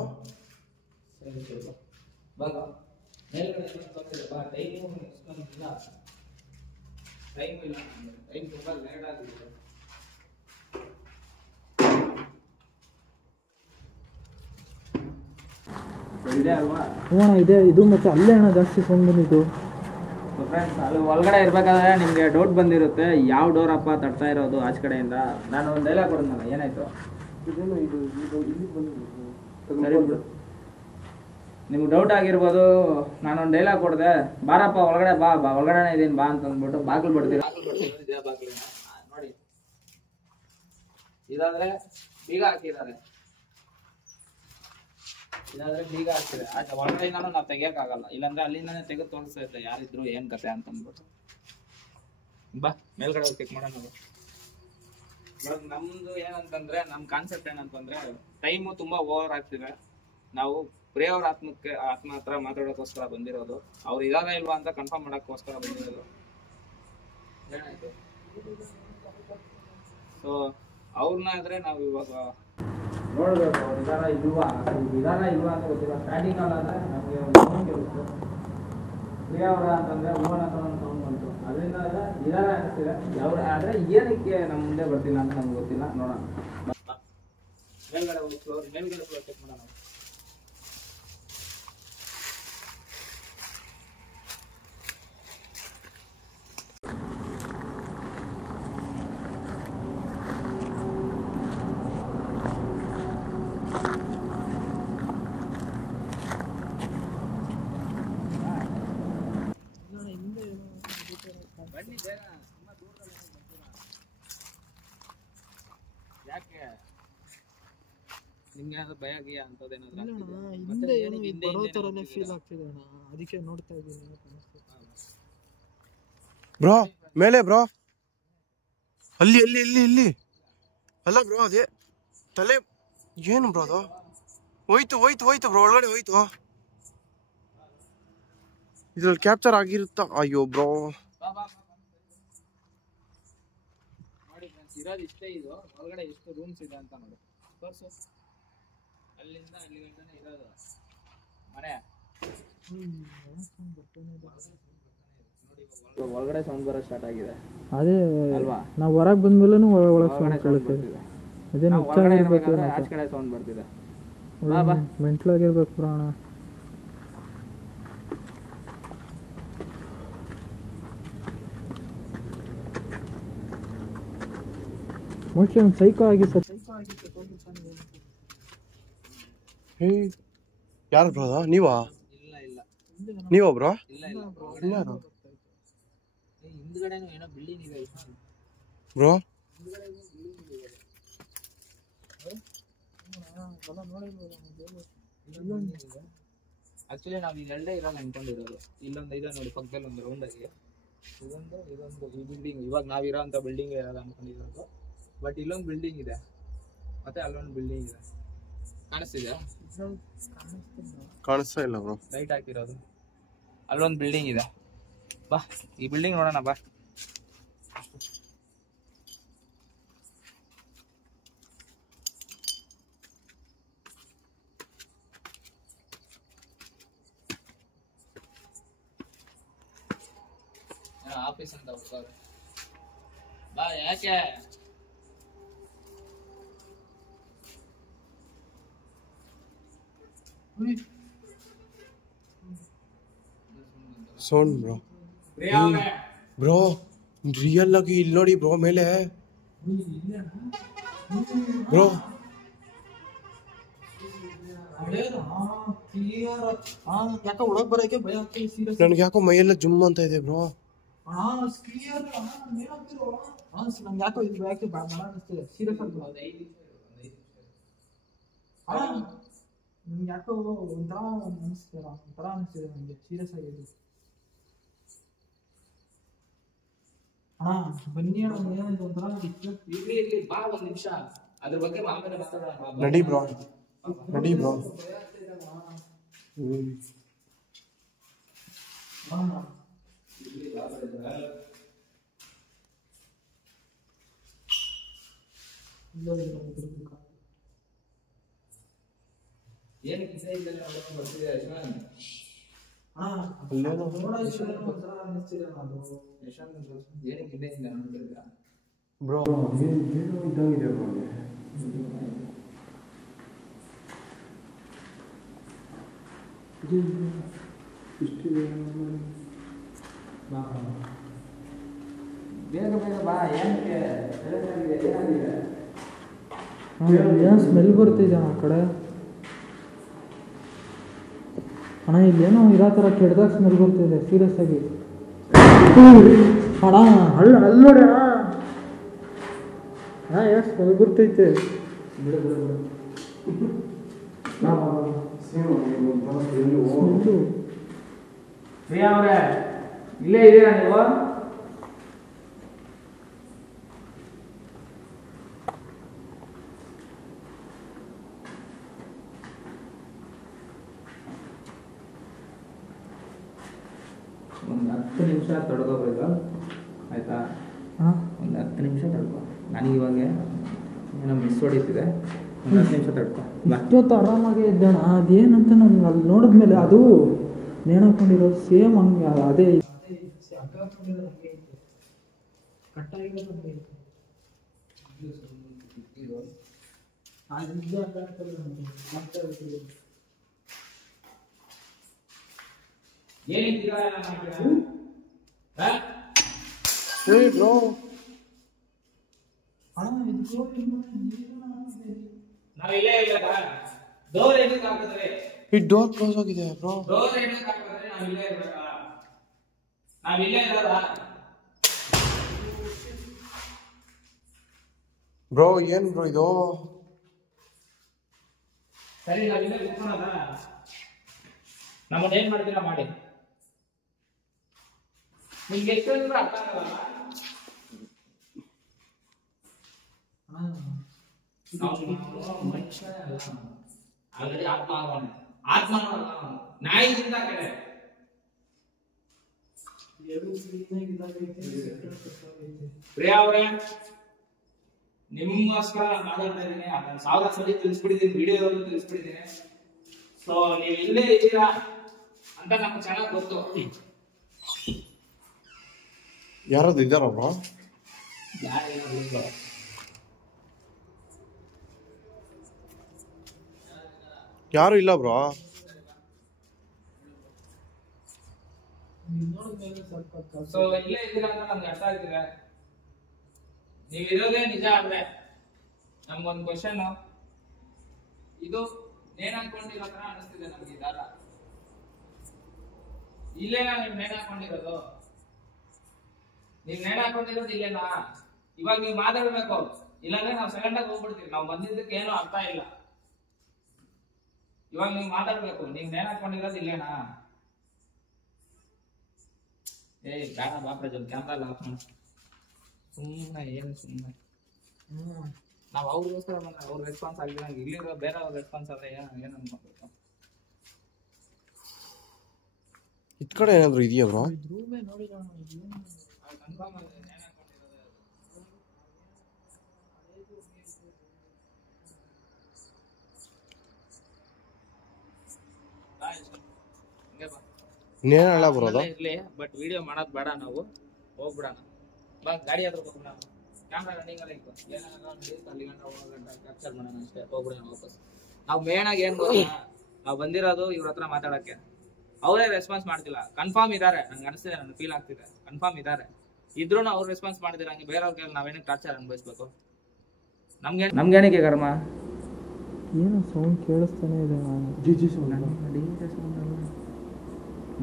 ಇದೆ ಇದು ಮತ್ತೆ ಅಲ್ಲೇ ಅಣ್ಣ ಜಾಸ್ತಿ ಸೌಂಡ್ ಬಂದಿದ್ದು. ಅಲ್ಲಿ ಒಳಗಡೆ ಇರ್ಬೇಕಾದ್ರೆ ನಿಮ್ಗೆ ಡೌಟ್ ಬಂದಿರುತ್ತೆ, ಯಾವ ಡೋರ್ ಅಪ್ಪ ತಡ್ತಾ ಇರೋದು ಆಚೆ ಕಡೆಯಿಂದ. ನಾನು ಒಂದು ಡೈಲಾಗ್ ಕೊಡೋಣ, ಏನಾಯ್ತು? ಸರಿ ಬಿಡು, ನಿಮ್ಗೆ ಡೌಟ್ ಆಗಿರ್ಬೋದು. ನಾನೊಂದು ಡೈಲಾಗ್ ಕೊಡಿದೆ, ಬಾರಪ್ಪ ಒಳಗಡೆ ಬಾ ಒಳಗಡೆ ಇದೀನಿ ಬಾ ಅಂತ ಅಂದ್ಬಿಟ್ಟು ಬಾಗಿಲು ಬಿಡ್ತೀರ. ನೋಡಿ, ಇದಾದ್ರೆ ಬೀಗ ಹಾಕಿದ್ದಾರೆ, ಇದಾದ್ರೆ ಬೀಗ ಹಾಕ್ತಿದೆ. ಆಯ್ತಾ, ಒಳಗಡೆಯಿಂದಾನು ನಾವು ತೆಗಿಯಕ್ಕಾಗಲ್ಲ, ಇಲ್ಲಾಂದ್ರೆ ಅಲ್ಲಿಂದಾನೆ ತೆಗೆದು ತೋರಿಸ್ತಾ ಇದ್ದೆ ಯಾರಿದ್ರು ಏನ್ ಕತೆ ಅಂತ ಅಂದ್ಬಿಟ್ಟು. ಬಾ ಮೇಲ್ಗಡೆ ಹೋಗಿ ಚೆಕ್ ಮಾಡೋಣ. ಇವಾಗ ನಮ್ದು ಏನಂತಂದ್ರೆ, ನಮ್ ಕಾನ್ಸೆಪ್ಟ್ ಏನಂತಂದ್ರೆ, ಟೈಮು ತುಂಬಾ ಓವರ್ ಆಗ್ತಿದೆ. ನಾವು ಪ್ರಿಯವ್ರ ಆತ್ಮ ಹತ್ರ ಮಾತಾಡೋಕ್ಕೋಸ್ಕರ ಬಂದಿರೋದು. ಅವ್ರು ಇದಾರ ಇಲ್ವಾ ಅಂತ ಕನ್ಫರ್ಮ್ ಮಾಡಕ್ಕೋಸ್ಕರ ಬಂದಿರೋದು. ಏನಾಯ್ತು? ಸೊ ಅವ್ರನ್ನ ಆದ್ರೆ ನಾವು ಇವಾಗ ನೋಡ್ಬೇಕು, ಅವ್ರು ಇದಾರ ಇಲ್ವಾ ಅಂತ ಗೊತ್ತಿಲ್ಲ. ಸ್ಟಾರ್ಟಿಂಗ್ ಆದ್ರೆ ನಮಗೆ ಪ್ರಿಯವ್ರ ಅಂತಂದ್ರೆ ಹೂವನ ಹತ್ರ ಒಂದು ಸೌಂಡ್ ಬಂತು, ಅದರಿಂದ ಇದಾರ ಅನಿಸ್ತಿದೆ. ಯಾವ ಆದ್ರೆ ಏನಕ್ಕೆ ನಮ್ಮ ಮುಂದೆ ಬರ್ತಿಲ್ಲ ಅಂತ ನಮ್ಗೆ ಗೊತ್ತಿಲ್ಲ. ನೋಡೋಣ, ಮೇಲ್ಗಡೆ ಹೋಗಿ ಮೇಲ್ಗಡೆ ಫ್ಲೋರ್ ಚೆಕ್ ಮಾಡೋಣ. ಬನ್ನಿ ಬೇಗ, ತುಂಬಾ ದೂರದಲ್ಲಿ ಬರ್ತೀರಾ. ಯಾಕೆ ನಿಮ್ಗೆ ಏನಾದ್ರು ಭಯ ಗಿಯ ಅಂತದೇನಾದ್ರು ಹಿಂದೆ ಬರೋ ಥರನೇ ಫೀಲ್ ಆಗ್ತಿದೆ ಅಣ್ಣ, ಅದಕ್ಕೆ ನೋಡ್ತಾ ಇದ್ದೀನಿ. ಬ್ರೋ ಮೇಲೆ ಬ್ರೋ, ಅಲ್ಲಿ ಅಲ್ಲಿ ಇಲ್ಲಿ ಇಲ್ಲಿ ಅಲ್ಲ ಬ್ರೋ, ಅದೇ ತಲೆ ಏನು ಬ್ರೋ ಅದು? ಹೋಯ್ತು ಬ್ರೋ, ಒಳಗಡೆ ಹೋಯ್ತು. ಇದ್ರಲ್ಲಿ ಕ್ಯಾಪ್ಚರ್ ಆಗಿರುತ್ತಾ? ಅಯ್ಯೋ ಬ್ರೋ, ನೋಡಿ ಇರೋದು ಇಷ್ಟೇ. ಇದು ಒಳಗಡೆ ಎಷ್ಟು ರೂಮ್ಸ್ ಇದೆ ಅಂತ ನೋಡಿ, ತೋರಿಸು. ಅಲ್ಲಿಂದ ಅಲ್ಲಿ ಗಂಟನೆ ಇರೋದು ಮನೆ. ಒಳಗಡೆ ಸೌಂಡ್ ಬರೋ ಸ್ಟಾರ್ಟ್ ಆಗಿದೆ. ಅದೇ ಅಲ್ವಾ? ನಾವು ಹೊರಗೆ ಬಂದ್ಮೇಲೆ ಒಳಗೆ ಸೌಂಡ್ ಕೇಳುತ್ತೆ. ಅದೇ ಆಚೆ ಕಡೆ ಸೌಂಡ್ ಬರ್ತಿದೆ. ಮೆಂಟ್ಲಾಗಿರ್ಬೇಕು ಪ್ರಾಣ. ಮೋಸ್ಟ್ಲಿ ಒಂದು ಸೈಕೋ ಆಗಿತ್ತು. ಯಾರು ಬ್ರೋ ನೀವಾ? ಇಲ್ಲ ಇಲ್ಲ ನೀವಾ ಬ್ರೋ? ಇಲ್ಲ ಇಲ್ಲ ಯಾರು ಹಿಂದ್ಗಡೆನೂ ಏನೋ ಬಿಲ್ಡಿಂಗ್ ಇದೆ ಬ್ರೋ? ಆಕ್ಚುಲಿ ನಾವು ಇಲ್ಲೆರಡೇ ಇರೋದು ಅನ್ಕೊಂಡಿರೋದು. ಇಲ್ಲೊಂದು ಇದೆ ನೋಡಿ ಪಕ್ಕದಲ್ಲಿ ಒಂದು ರೌಂಡ್ ಆಗಿ, ಇದೊಂದು ಈ ಬಿಲ್ಡಿಂಗ್ ಇವಾಗ ನಾವಿರೋ ಅಂತ ಬಿಲ್ಡಿಂಗ್ ಇರೋದು ಅನ್ಕೊಂಡಿರೋದು. ಬಟ್ ಇಲ್ಲೊಂದು ಬಿಲ್ಡಿಂಗ್ ಇದೆ, ಮತ್ತೆ ಅಲ್ಲೊಂದು ಬಿಲ್ಡಿಂಗ್ ಇದೆ. ಕಾಣಿಸ್ತಿದ್ಯಾ? ಕಾಣಿಸ್ತಾ ಇಲ್ಲ ಬ್ರೋ. ಲೈಟ್ ಹಾಕಿರೋದು. ಅಲ್ಲೊಂದು ಬಿಲ್ಡಿಂಗ್ ಇದೆ. ಬಾ ಈ ಬಿಲ್ಡಿಂಗ್ ನೋಡೋಣ ಬಾ. ಆಫೀಸ್ ಅಂತ ಹುಡುಗರು ಬಾ. ಯಾಕೆ ಸೌಂಡ್ ಬ್ರೋ? ಬ್ರೋ ರಿಯಲ್ ಆಗಿ ಇಲ್ಲಿ ನೋಡಿ ಬ್ರೋ, ಮೇಲೆ ಬ್ರೋ. ಯಾಕೆ ಒಳಗೆ ಬರೋಕೆ ಭಯ ಆಗ್ತದೆ. ಸೀರಿಯಸ್ ನನ್ಗೆ ಯಾಕೋ ಮೈಯೆಲ್ಲ ಜುಮ್ ಅಂತ ಇದೆ ಬ್ರೋ. ನಂಗೆ ಯಾಕೋ ಇದು ಯಾಕೆ ಭಾಳ ಅನಿಸ್ತಿದೆ. ಸೀರಿಯಸ್ ಆಗಿ ನಿಮ್ಗೆ ಯಾಕೋ ಒಂಥರ ಅನಿಸ್ತಿಲ್ಲ, ಒಂಥರ ಅನಿಸ್ತಿದೆ ನನಗೆ. ಸೀರಿಯಸ್ ಆಗಿದೆ. ಬನ್ನಿ ಅಣ್ಣ, ಏನಂತ ಒಂಥರ ಇಲ್ಲಿ ಇಲ್ಲಿ ಬಾ ಒಂದ್ ನಿಮಿಷ, ಅದ್ರ ಬಗ್ಗೆ ಆಮೇಲೆ ಮಾತಾಡೋಣ. ನಡಿ ಬ್ರೋ, ನಡಿ ಬ್ರೋ. ಏನಕ್ಕೆ ಇದೇ ಇಲ್ಲ ಬರ್ತಿದೆ ಯಶವಂತ್? ಏನಕ್ಕೆ ಇದೇ ಇಲ್ಲ ನೋಡ್ತಿದ್ದ ಬ್ರೋ? ಏನೋ ಇದ್ದಂಗಿದೆ ಬ್ರೋ. ಬೇಗ ಬೇಗ ಬಾ. ಏನಕ್ಕೆ ಏನಾಗಿದೆ? ಏನು ಸ್ಮೆಲ್ ಬರ್ತಿದೆ ಆ ಕಡೆ ಅಣ್ಣ. ಇಲ್ಲೇನೋ ಇರೋ ಥರ ಕೆಡ್ದಾಗ ಸ್ಮೆಲ್ ಬರ್ತಿದೆ. ಸೀರಿಯಸ್ ಆಗಿ ಅಣ್ಣ. ಅಲ್ಲಿ ನೋಡಿ ಅಣ್ಣ, ಎಷ್ಟು ಸ್ಮೆಲ್ ಬರ್ತೈತೆ. ಬಿಡು ಬಿಡು ಬಿಡು. ಸ್ಮೆಲ್ಲು ಪ್ರಿಯಾ ಅವರೇ ಇಲ್ಲೇ ಇದೀರಾ ನೀವು? ಒಂದು 10 ನಿಮಿಷ ತಡ್ಕೋಬೇಕು ಆಯ್ತಾ? ಒಂದು 10 ನಿಮಿಷ ತಡ್ಕೊ. ನನಗೆ ಇವಾಗ ಏನೋ ಮಿಸ್ ಹೊಡಿತಿದೆ. ಒಂದು 10 ನಿಮಿಷ ತಡ್ಕೊ. ಇಷ್ಟೊತ್ತು ಆರಾಮಾಗೇ ಇದ್ದಣ. ಅದೇನಂತ ನಮ್ಗೆ ಅಲ್ಲಿ ನೋಡಿದ್ಮೇಲೆ ಅದು ನೇಣಾಕೊಂಡಿರೋದು ಸೇಮ್ ಹಂಗೆ ಅದೇ ಬ್ರೋ ನಾವಿಲ್ಲೇ ಇರ್ಬೇಕಾ? ಡೋರ್ ಏನಕ್ಕೆ ಹಾಕಿದ್ರೆ? ಈ ಡೋರ್ ಕ್ಲೋಸ್ ಆಗಿದೆ ಬ್ರೋ. ಡೋರ್ ಏನಕ್ಕೆ ಹಾಕಿದ್ರೆ ನಾವಿಲ್ಲೇ ಇರ್ಬೇಕಾ? ನಾವಿಲ್ಲೇ ಇರೋದಾ? ಬ್ರೋ ಏನ್ ಬ್ರೋ ಇದು? ಸರಿ ನಾವಿಲ್ಲೇ ಕೂತ್ಕೊಳ್ಳೋದಾ? ನಮ್ಮನ್ನ ಏನ್ ಮಾಡ್ತೀರಾ ಮಾಡಿ. ನಿಮ್ಗೆ ಎಷ್ಟು ಹೇಳಿದ್ರು ಅರ್ಥ ಆಗಲ್ಲ. ಆಲ್ರೆಡಿ ಆತ್ಮ ಆಗೋಣ. ಆತ್ಮ ನಾಯಿಗಿಂತ ಕಡೆ. ಪ್ರಿಯಾ ಅವರೇ ನಿಮಗೋಸ್ಕರ ಮಾತಾಡ್ತಾ ಇದ್ದೀನಿ. ಅದನ್ನ 1000 ಸಲ ತಿಳಿಸ್ಬಿಟ್ಟಿದ್ದೀನಿ, ವಿಡಿಯೋದಲ್ಲಿ ತಿಳಿಸ್ಬಿಟ್ಟಿದ್ದೀನಿ. ಸೊ ನೀವು ಇಲ್ಲೇ ಇದ್ದೀರಾ ಅಂತ ನಮ್ಗೆ ಚೆನ್ನಾಗಿ ಗೊತ್ತು. ಯಾರಾದ್ರು ಇದ್ದಾರ ಬ್ರೋ? ಯಾರು ಇಲ್ಲ ಬ್ರೋ. ಸೊ ಇಲ್ಲೇ ಇದ್ದೀರಾ ಅಂತ ನಮ್ಗೆ ಅರ್ಥ ಆಗ್ತಿದೆ. ನೀವು ಇರೋದೇ ನಿಜ ಅಂದ್ರೆ ನಮ್ಗೊಂದು ಕ್ವಶನ್, ಇದು ನೇಣ್ ಹಾಕೊಂಡಿರೋ ತರ ಅನಿಸ್ತಿದೆ ನಮ್ಗೆ ಈ ದಾರ. ಇಲ್ಲೇನಾ ನೀವು ನೇಣ್ ಹಾಕೊಂಡಿರೋದು? ನೀವ್ ನೇಣ್ ಹಾಕೊಂಡಿರೋದು ಇಲ್ಲೇನಾ? ಇವಾಗ ನೀವು ಮಾತಾಡ್ಬೇಕು, ಇಲ್ಲಾಂದ್ರೆ ನಾವು ಸೆಕೆಂಡ್ ಆಗಿ ಹೋಗ್ಬಿಡ್ತೀವಿ. ನಾವು ಬಂದಿದ್ದಕ್ಕೆ ಏನು ಅರ್ಥ ಇಲ್ಲ. ಇವಾಗ ನೀವು ಮಾತಾಡ್ಬೇಕು, ನೀವ್ ನೇಣ್ ಹಾಕೊಂಡಿರೋದು ಇಲ್ಲೇನಾ? ಬೇಡ ಬಾ ಪ್ರಜ್ವಲ್, ಕ್ಯಾಮ್ರಾ ಎಲ್ಲ ಆಫ್ ಮಾಡಿ. ಸುಮ್ಮನೆ ಏನು ಸುಮ್ಮನೆ ನಾವು ಅವ್ರಿಗೋಸ್ಕರ ಬಂದ ಅವ್ರ ರೆಸ್ಪಾನ್ಸ್ ಆಗಿಲ್ಲ. ಇಲ್ಲಿರೋ ಬೇರೆ ಅವ್ರ ರೆಸ್ಪಾನ್ಸ್ ಆದ್ರೆ ಏನು ಅನ್ಕೋಬೇಕು? ಇದ್ ಕಡೆ ಏನಾದ್ರು ಇದೆಯಾ ಬ್ರೋ? ಕನ್ಫರ್ಮ್ ಆಗಿದೆ ನೇಣ್ ಹಾಕೊಂಡಿರೋದು. ಇನ್ನೇನು ಹೇಳ ಬರೋದು? ಇರ್ಲಿ, ಬಟ್ ವಿಡಿಯೋ ಮಾಡೋದು ಬೇಡ, ನಾವು ಹೋಗ್ಬಿಡೋಣ. ಬಾ ಗಾಡಿ ಹತ್ರ ಹೋಗ್ಬಿಡೋಣ. ಕ್ಯಾಮ್ರಾ ರನ್ನಿಂಗ್ ಅಲ್ಲ ಇತ್ತು, ಏನಾದ್ರು ಅಲ್ಲಿ ಗಂಟ ಕ್ಯಾಪ್ಚರ್ ಮಾಡೋಣ ಅಷ್ಟೇ, ಹೋಗ್ಬಿಡೋಣ ವಾಪಸ್. ನಾವು ಮೇನ್ ಆಗಿ ಏನ್ ಗೊತ್ತಾ, ನಾವು ಬಂದಿರೋದು ಇವ್ರ ಹತ್ರ ಮಾತಾಡಕ್ಕೆ. ಅವರೇ ರೆಸ್ಪಾನ್ಸ್ ಮಾಡ್ತಿಲ್ಲ. ಕನ್ಫರ್ಮ್ ಇದಾರೆ, ನಂಗೆ ಅನಿಸ್ತಿದೆ, ನನಗೆ ಫೀಲ್ ಆಗ್ತಿದೆ ಕನ್ಫರ್ಮ್ ಇದಾರೆ. ಇದ್ರೂ ಅವ್ರು ರೆಸ್ಪಾನ್ಸ್ ಮಾಡ್ತೀರ, ಹಂಗೆ ಬೇರೆಯವ್ರ ಕೈಯಲ್ಲಿ ನಾವೇನಕ್ಕೆ ಟಾರ್ಚರ್ ಅನ್ಭವಿಸ್ಬೇಕು? ನಮ್ಗೇನಕ್ಕೆ ಕರ್ಮ? ಏನೋ ಸೌಂಡ್ ಕೇಳಿಸ್ತಾನೆ ಇದೆ. GG sound.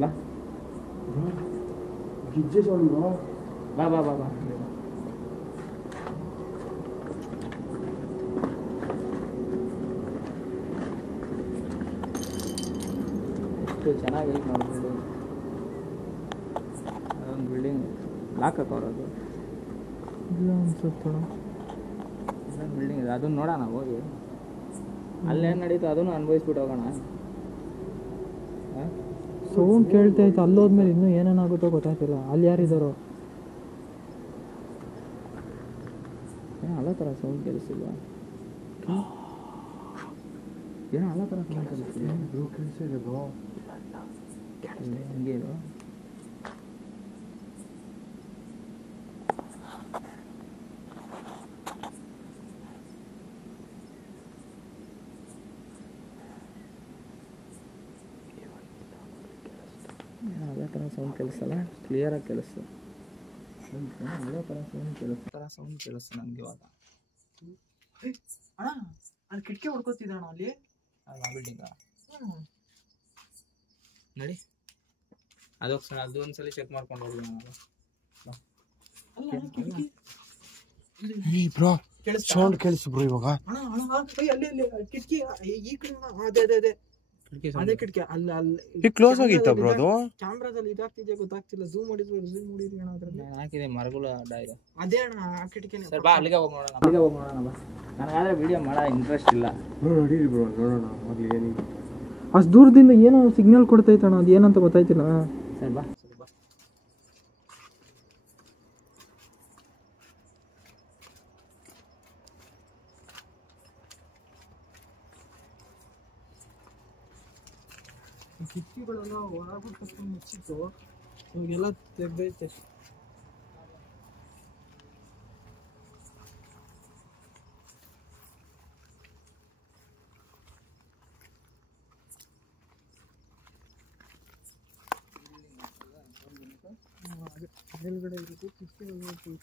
ಬಾ ಗಿಜ್ಜೆ ಸೌಂಡ್ ಬ್ರೋ. ಬಾ ಬಾ ಬಾ ಬಾ ಎಷ್ಟು ಚೆನ್ನಾಗಿ ನೋಡಿ ಬಿಲ್ಡಿಂಗ್. ಅದೊಂದು ಬಿಲ್ಡಿಂಗ್ ಲಾಕ್ ಹಾಕೋರೋದು ಇಲ್ಲ ಅನ್ಸುತ್ತೆ. ಅದೊಂದು ಬಿಲ್ಡಿಂಗ್ ಇದೆ, ಅದನ್ನ ನೋಡೋಣ ಹೋಗಿ. ಅಲ್ಲೇನು ನಡೀತು ಅದನ್ನು ಅನುಭವಿಸ್ಬಿಟ್ಟು ಹೋಗೋಣ. ಸೌಂಡ್ ಕೇಳ್ತಾ ಇತ್ತು, ಅಲ್ಲೋದ್ಮೇಲೆ ಇನ್ನೂ ಏನೇನಾಗುತ್ತೋ ಗೊತ್ತಾಗ್ತಿಲ್ಲ. ಅಲ್ಲಿ ಯಾರಿದ್ದಾರೋ ಏನೋ ಅಲ್ಲ ಥರ ಸೌಂಡ್ ಕೇಳಿಸಿಲ್ಲ. ಏನೋ ಅಲ್ಲ ಥರ ಸೌಂಡ್ ಕೇಳಿಸಿಲ್ಲ. ಕೇಳಿಸಿದೆ ಬ್ರೋ. ಹಂಗೆ ಇದು ಅದೇ ಥರ ಸೌಂಡ್ ಕೇಳಿಸಲ್ಲ, ಕ್ಲಿಯರಾಗಿ ಕೇಳಿಸ್ತು. ಅದೇ ಥರ ಸೌಂಡ್ ಕೇಳಿಸ್ತು ನನಗೆ ಇವಾಗ. ಅಣ್ಣ ಅಲ್ಲಿ ಕಿಟಕಿ ಹೊಡ್ಕೋತಿದ್ದಣ್ಣ ಅಲ್ಲಿ ಬಿಲ್ಡಿಂಗ ನೋಡಿ. ಅದೊಂದ್ಸಲಿ ಚೆಕ್ ಮಾಡ್ಕೊಂಡು ಹೋಗಿ ಬ್ರೋ. ಸೌಂಡ್ ಕೇಳಿಸು ಬ್ರೋ ಇವಾಗ. ಅಣ್ಣ ಅಲ್ಲಿ ಕಿಟಕಿ ಈ ಕಡೆ. ಅದೇ ಅದೇ ಅದೇ ಅದೇ ಕಿಟಕಿ. ಅಲ್ಲಿ ಈಗ ಕ್ಲೋಸ್ ಆಗಿತ್ತ ಬ್ರೋ ಅದು? ಕ್ಯಾಮ್ರಾದಲ್ಲಿ ಇದಾಗ್ತಿದ್ಯಾ ಗೊತ್ತಾಗ್ತಿಲ್ಲ. ಝೂಮ್ ಮಾಡಿದ್ವಿ ಅಣ್ಣ ಅದ್ರಲ್ಲಿ ಹಾಕಿದೆ ಮರಗಳು ಅಡ್ಡ ಇದೆ. ಅದೇ ಅಣ್ಣ ಆ ಕಿಟಕಿನೇ. ಸರ್ ಬಾ ಅಲ್ಲಿಗೆ ಹೋಗಿ ನೋಡೋಣ. ಬಾ, ನನಗಾದ್ರೆ ವಿಡಿಯೋ ಮಾಡೋ ಇಂಟ್ರೆಸ್ಟ್ ಇಲ್ಲ. ನಡೀರಿ ಬ್ರೋ, ನೋಡೋಣ ಮೊದಲು ಏನಿದೆ. ಅಷ್ಟು ದೂರದಿಂದ ಏನೋ ಸಿಗ್ನಲ್ ಕೊಡ್ತೈತಣ್ಣ, ಅದು ಏನಂತ ಗೊತ್ತಾಯ್ತಿಲ್ಲ. ಸರ್ ಬಾ. ಕಿಟಕಿಗಳೆಲ್ಲ ಒಳಗೆ ಮುಚ್ಚಿತ್ತು, ಇವಾಗೆಲ್ಲ ತೆಗ್ದೈತೆ. ಮೇಲ್ಗಡೆ ಇರೋದು ಕಿಟಕಿಗಳು.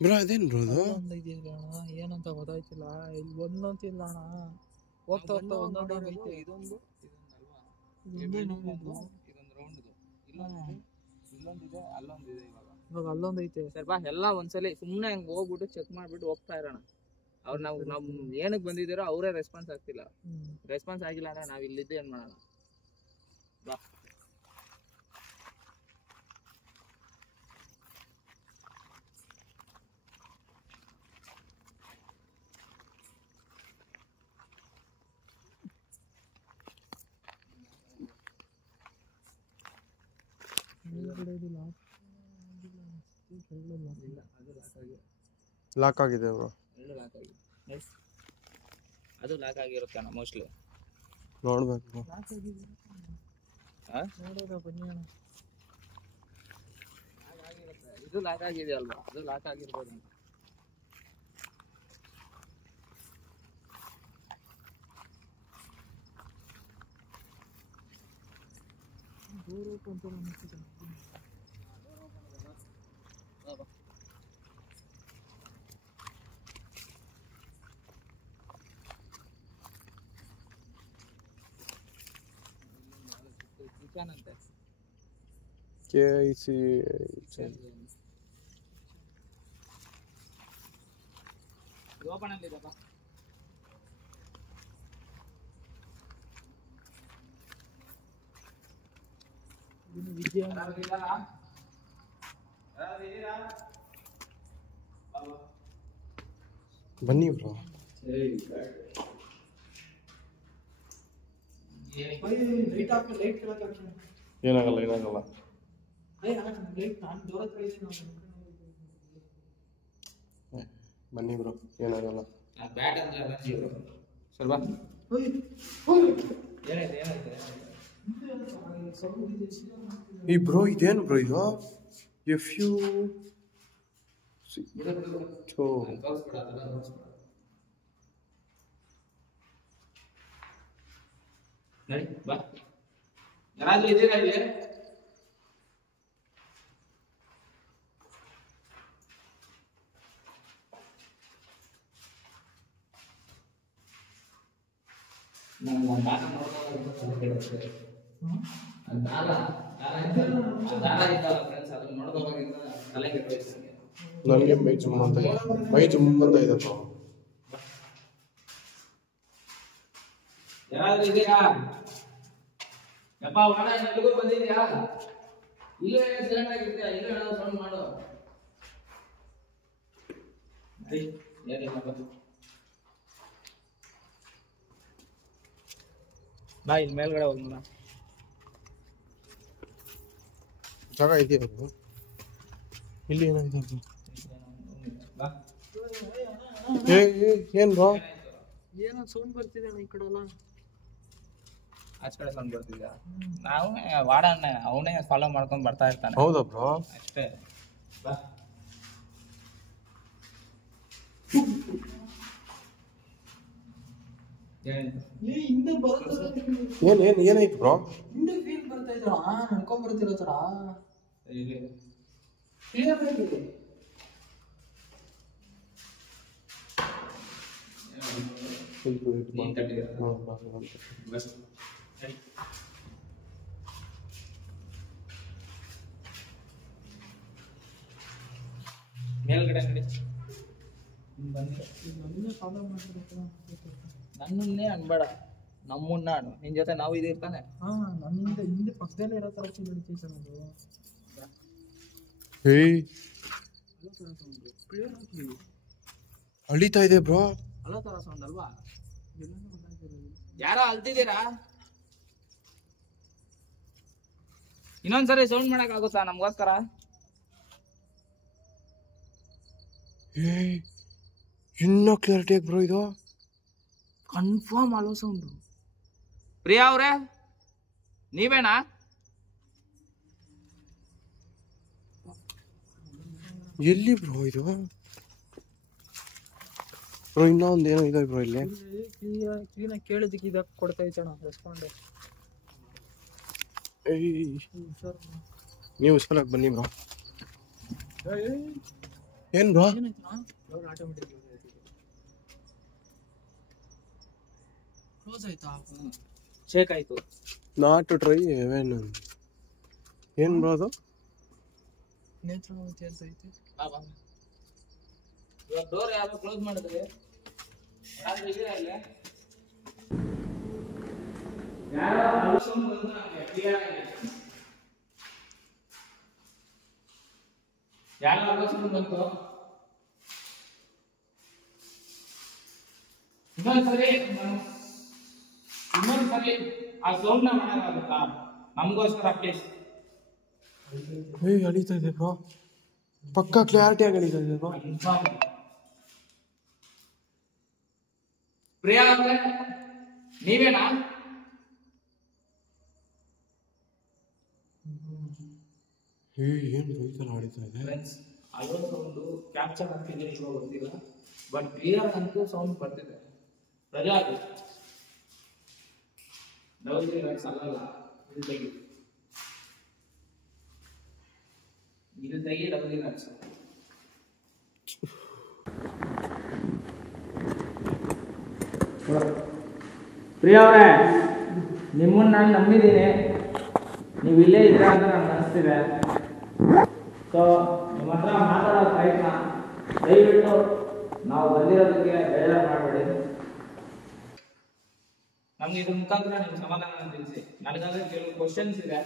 ಬ್ರೋ ಅದೇನು ಬ್ರೋ ಅದು? ಏನಂತ ಗೊತ್ತಾಯ್ತಿಲ್ಲ. ಇಲ್ಲಿ ಒಂದಂತಿಲ್ಲ ಅಣ್ಣ, ಹೋಗ್ತಾ ಹೋಗ್ತಾ ಒಂದೊಂದು ಐತೆ. ಇದೊಂದು ಇಲ್ಲೊಂದಿದೆ, ಅಲ್ಲೊಂದಿದೆ. ಇವಾಗ ಅಲ್ಲೊಂದು ಐತೆ. ಸರ್ ಬಾ, ಎಲ್ಲ ಒಂದ್ಸಲಿ ಸುಮ್ಮನೆ ಹಂಗೆ ಹೋಗ್ಬಿಟ್ಟು ಚೆಕ್ ಮಾಡ್ಬಿಟ್ಟು ಹೋಗ್ತಾ ಇರೋಣ. ಅವ್ರು ನಾವು ಏನಕ್ಕೆ ಬಂದಿದ್ದೀರೋ ಅವರೇ ರೆಸ್ಪಾನ್ಸ್ ಆಗ್ತಿಲ್ಲ. ರೆಸ್ಪಾನ್ಸ್ ಆಗಿಲ್ಲ ಅಂದ್ರೆ ನಾವು ಇಲ್ಲಿದ್ದು ಏನು ಮಾಡೋಣ? ಬಾ. ಇಲ್ಲ ಅದು ಲಾಕ್ ಆಗಿ ಲಾಕ್ ಆಗಿದೆ ಬ್ರೋ. ಎರಡು ಲಾಕ್ ಆಗಿದೆ. ಅದು ಲಾಕ್ ಆಗಿರುತ್ತೆ ಅಣ್ಣ ಮೋಸ್ಟ್ಲಿ. ನೋಡ್ಬೇಕು ಬ್ರೋ. ಲಾಕ್ ಆಗಿದೆ ನೋಡೋದ ಬನ್ನಿ ಅಣ್ಣ. ಇದು ಲಾಕ್ ಆಗಿದೆ ಅಲ್ವಾ, ಅದು ಲಾಕ್ ಆಗಿರ್ಬೋದು ಅಂತ. ಅಂತೆ KIC ಓಪನ್ ಅಲ್ಲಿದಪ್ಪ. ವಿದ್ಯೆ ಬನ್ನಿ ಬ್ರೋ. ಲೈಟ್ ಹಾಕಿ ಲೈಟ್ ಕೆಳಗೆ ಹಾಕಿ. ಏನಾಗಲ್ಲ ಏನಾಗಲ್ಲ. ಲೈಟ್ ನಾನು ದೂರ ಹತ್ರ ಇದ್ದೀನಿ. ಬನ್ನಿ ಬ್ರೋ, ಏನಾಗಲ್ಲ. ಬ್ಯಾಟ್ ಅಂದ್ರೆ ಅಲರ್ಜಿ ಸ್ವಲ್ಪ. ಈ ಬ್ರೋ ಇದೇನು ಬ್ರೋ ಇದು? FU ನಡಿ ಬಾ. ಯಾರಾದ್ರೂ ಇದ್ದೀರಾ ಇಲ್ಲಿ? ನನಗೆ ಮೈ ಜುಮ್ ಅಂತ ಇದೆ. ಮೈ ಜುಮ್ ಅಂತ ಇದೆ ಬ್ರೋ. ಯಾರಾದ್ರೂ ಇದೀರಾ? ಯಪ್ಪ ವಾಡ ಎಲ್ಲಿಗೂ ಬಂದಿದ್ಯಾ? ಇಲ್ಲೇ ಸೈಲೆಂಟ್ ಆಗಿರ್ತೀಯ, ಇಲ್ಲೇ ಹೇಳೋ ಸೌಂಡ್ ಮಾಡು. ಬಾ ಇಲ್ಲಿ ಮೇಲ್ಗಡೆ ಹೋಗೋಣ. ಜಾಗ ಇದೆಯಾ ಬ್ರೋ? ಇಲ್ಲಿ ಏನಾಗಿದೆ ಬ್ರೋ? ಬಾ. ಏನ್ ಬ್ರೋ? ಏನೋ ಸೌಂಡ್ ಬರ್ತಿದೆ ಈ ಕಡೆ ಎಲ್ಲ. ಆಚ ಕಡೆ ಸೌಂಡ್ ಬರ್ತಿದ್ಯಾ? ನಾವು ವಾಡಣ್ಣ ಅವನೇ ಫಾಲೋ ಮಾಡ್ಕೊಂಡು ಬರ್ತಾ ಇರ್ತಾನೆ. ಹೌದಾ ಬ್ರೋ? ಅಷ್ಟೇ. ಬಾ. ಹಿಂದೆ ಬರುತ್ತೆ. ಏನಾಯ್ತು ಬ್ರೋ? ಹಿಂದೆ ಫೀಲ್ ಬರ್ತಾ ಇದ್ರು. ನಡ್ಕೊಂಡ್ ಬರ್ತಿರೋ ತರ ಕ್ಲಿಯರ್ ಆಗಿದೆ. ಮೇಲ್ಗಡೆ ನಡಿ. ನನ್ನೇ ಫಾಲೋ ಮಾಡ್ತಿರ್ತಾರೆ. ನನ್ನನ್ನೇ ಅನ್ಬೇಡ, ನಮ್ಮನ್ನ ಅನು. ನಿನ್ ಜೊತೆ ನಾವು ಇದಿರ್ತಾನೆ. ನನ್ನಿಂದ ಹಿಂದೆ ಪಕ್ಕದಲ್ಲೇ ಇರೋ ತರ ಫೀಲ್ ಹಿಡಿತೈತೆ ಅದು. ಅಳಿತಾ ಇದೆ ಬ್ರೋ. ಅಲ್ಲೋ ತರ ಸೌಂಡ್ ಅಲ್ವಾ? ಯಾರೋ ಅಲ್ತಿದ್ದೀರಾ? ಇನ್ನೊಂದ್ಸರಿ ಸೌಂಡ್ ಮಾಡಕ್ ಆಗುತ್ತಾ ನಮ್ಗೋಸ್ಕರ? ಇನ್ನೂ ಕ್ಲಾರಿಟಿ ಬ್ರೋ ಇದು. ಕನ್ಫರ್ಮ್ ಅಲೋ ಸೌಂಡ್. ಪ್ರಿಯಾ ಅವ್ರೆ, ನೀವೇನಾ? ಎಲ್ಲಿ ಬ್ರೋ ಇದು? ಬ್ರೋ ಇನ್ನೊಂದು ಏನೋ ಇದೆ ಬ್ರೋ ಇಲ್ಲಿ. ಕ್ಲೀನಾಗಿ ಕೇಳಿದಕ್ಕೆ ಇದಕ್ಕೆ ಕೊಡ್ತಾ ಇದ್ದಣ ರೆಸ್ಪಾಂಡ್. ನೀವು ಹುಷಾರಾಗಿ ಬನ್ನಿ ಬ್ರೋ. ಏನ್ ಬ್ರೋ? ಆಟೋಮೆಟಿಕ್ ಕ್ಲೋಸ್ ಆಯ್ತಾ? ಶೇಕ್ ಆಯ್ತು. ನಾಟ್ ಟ್ರೈ ಏನ್ ಬ್ರೋ ಅದು? ನೇತ್ರಾವತಿ ಅಂತ ಐತೆ. ಇವಾಗ ಡೋರ್ ಯಾರು ಕ್ಲೋಸ್ ಮಾಡಿದ್ರಿ? ಯಾರು ಇದೀರಾ ಇಲ್ಲಿ? ಯಾರೋ ಅಲೋ ಸೌಂಡ್ ಬಂತು ನನಗೆ ಕ್ಲಿಯರ್ ಆಗಿ. ಯಾರೋ ಅಲೋ ಸೌಂಡ್ ಬಂತು. ಇನ್ನೊಂದ್ಸರಿ ಆ ಸೌಂಡ್ ನ ಮಾಡೋಕ್ಕಾಗುತ್ತಾ? ನಮಗೋಸ್ಕರ ಪ್ಲೀಸ್. ಅಳಿತಾ ಇದೆ ಬ್ರೋ. ಪಕ್ಕಾ ಕ್ಲಾರಿಟಿ ಆಗಿದೆ ಬ್ರೋ. ಪ್ರಿಯಾ ಅವ್ರೆ ನೀವೇನಾ? ಏನು ಈ ಥರ ಆಡಿತಾ ಇದೆ? ಫ್ರೆಂಡ್ಸ್ ಅಲ್ಲೋ ಸೌಂಡು ಕ್ಯಾಪ್ಚರ್ ಆಗ್ತಿದೆ ಇಲ್ವೋ ಗೊತ್ತಿಲ್ಲ, ಬಟ್ ಕ್ಲಿಯರ್ ಅಂತೂ ಸೌಂಡ್ ಬರ್ತಿದೆ. ರಜಾ ಡಬಲ್ ರಿಲ್ಯಾಕ್ಸ್ ಅಲ್ಲಲ್ಲ, ಇದು ತೆಗಿ ಡಬಲ್ ರಿಲ್ಯಾಕ್ಸ್. ಪ್ರಿಯಾ ಅವರೇ ನಿಮ್ಮನ್ನ ನಾನು ನಂಬಿದ್ದೀನಿ, ನೀವು ಇಲ್ಲೇ ಇದ್ದೀರಾ ಅಂತ ನನಗೆ ಅನಿಸ್ತಿದೆ. ಸೊ ನಿಮ್ಮ ಹತ್ರ ಮಾತಾಡೋ ಪ್ರಯತ್ನ ದಯವಿಟ್ಟು ನಾವು ಬಂದಿರೋದಕ್ಕೆ ಬೇಜಾರು ಮಾಡಬೇಡಿ. ನಮ್ಗೆ ಇದ್ರ ಮುಖಾಂತರ ನಿಮ್ಮ ಸಮಾಧಾನ ತಿಳಿಸಿ. ನನಗಂದ್ರೆ ಕೆಲವು ಕ್ವಶನ್ಸ್ ಇದೆ,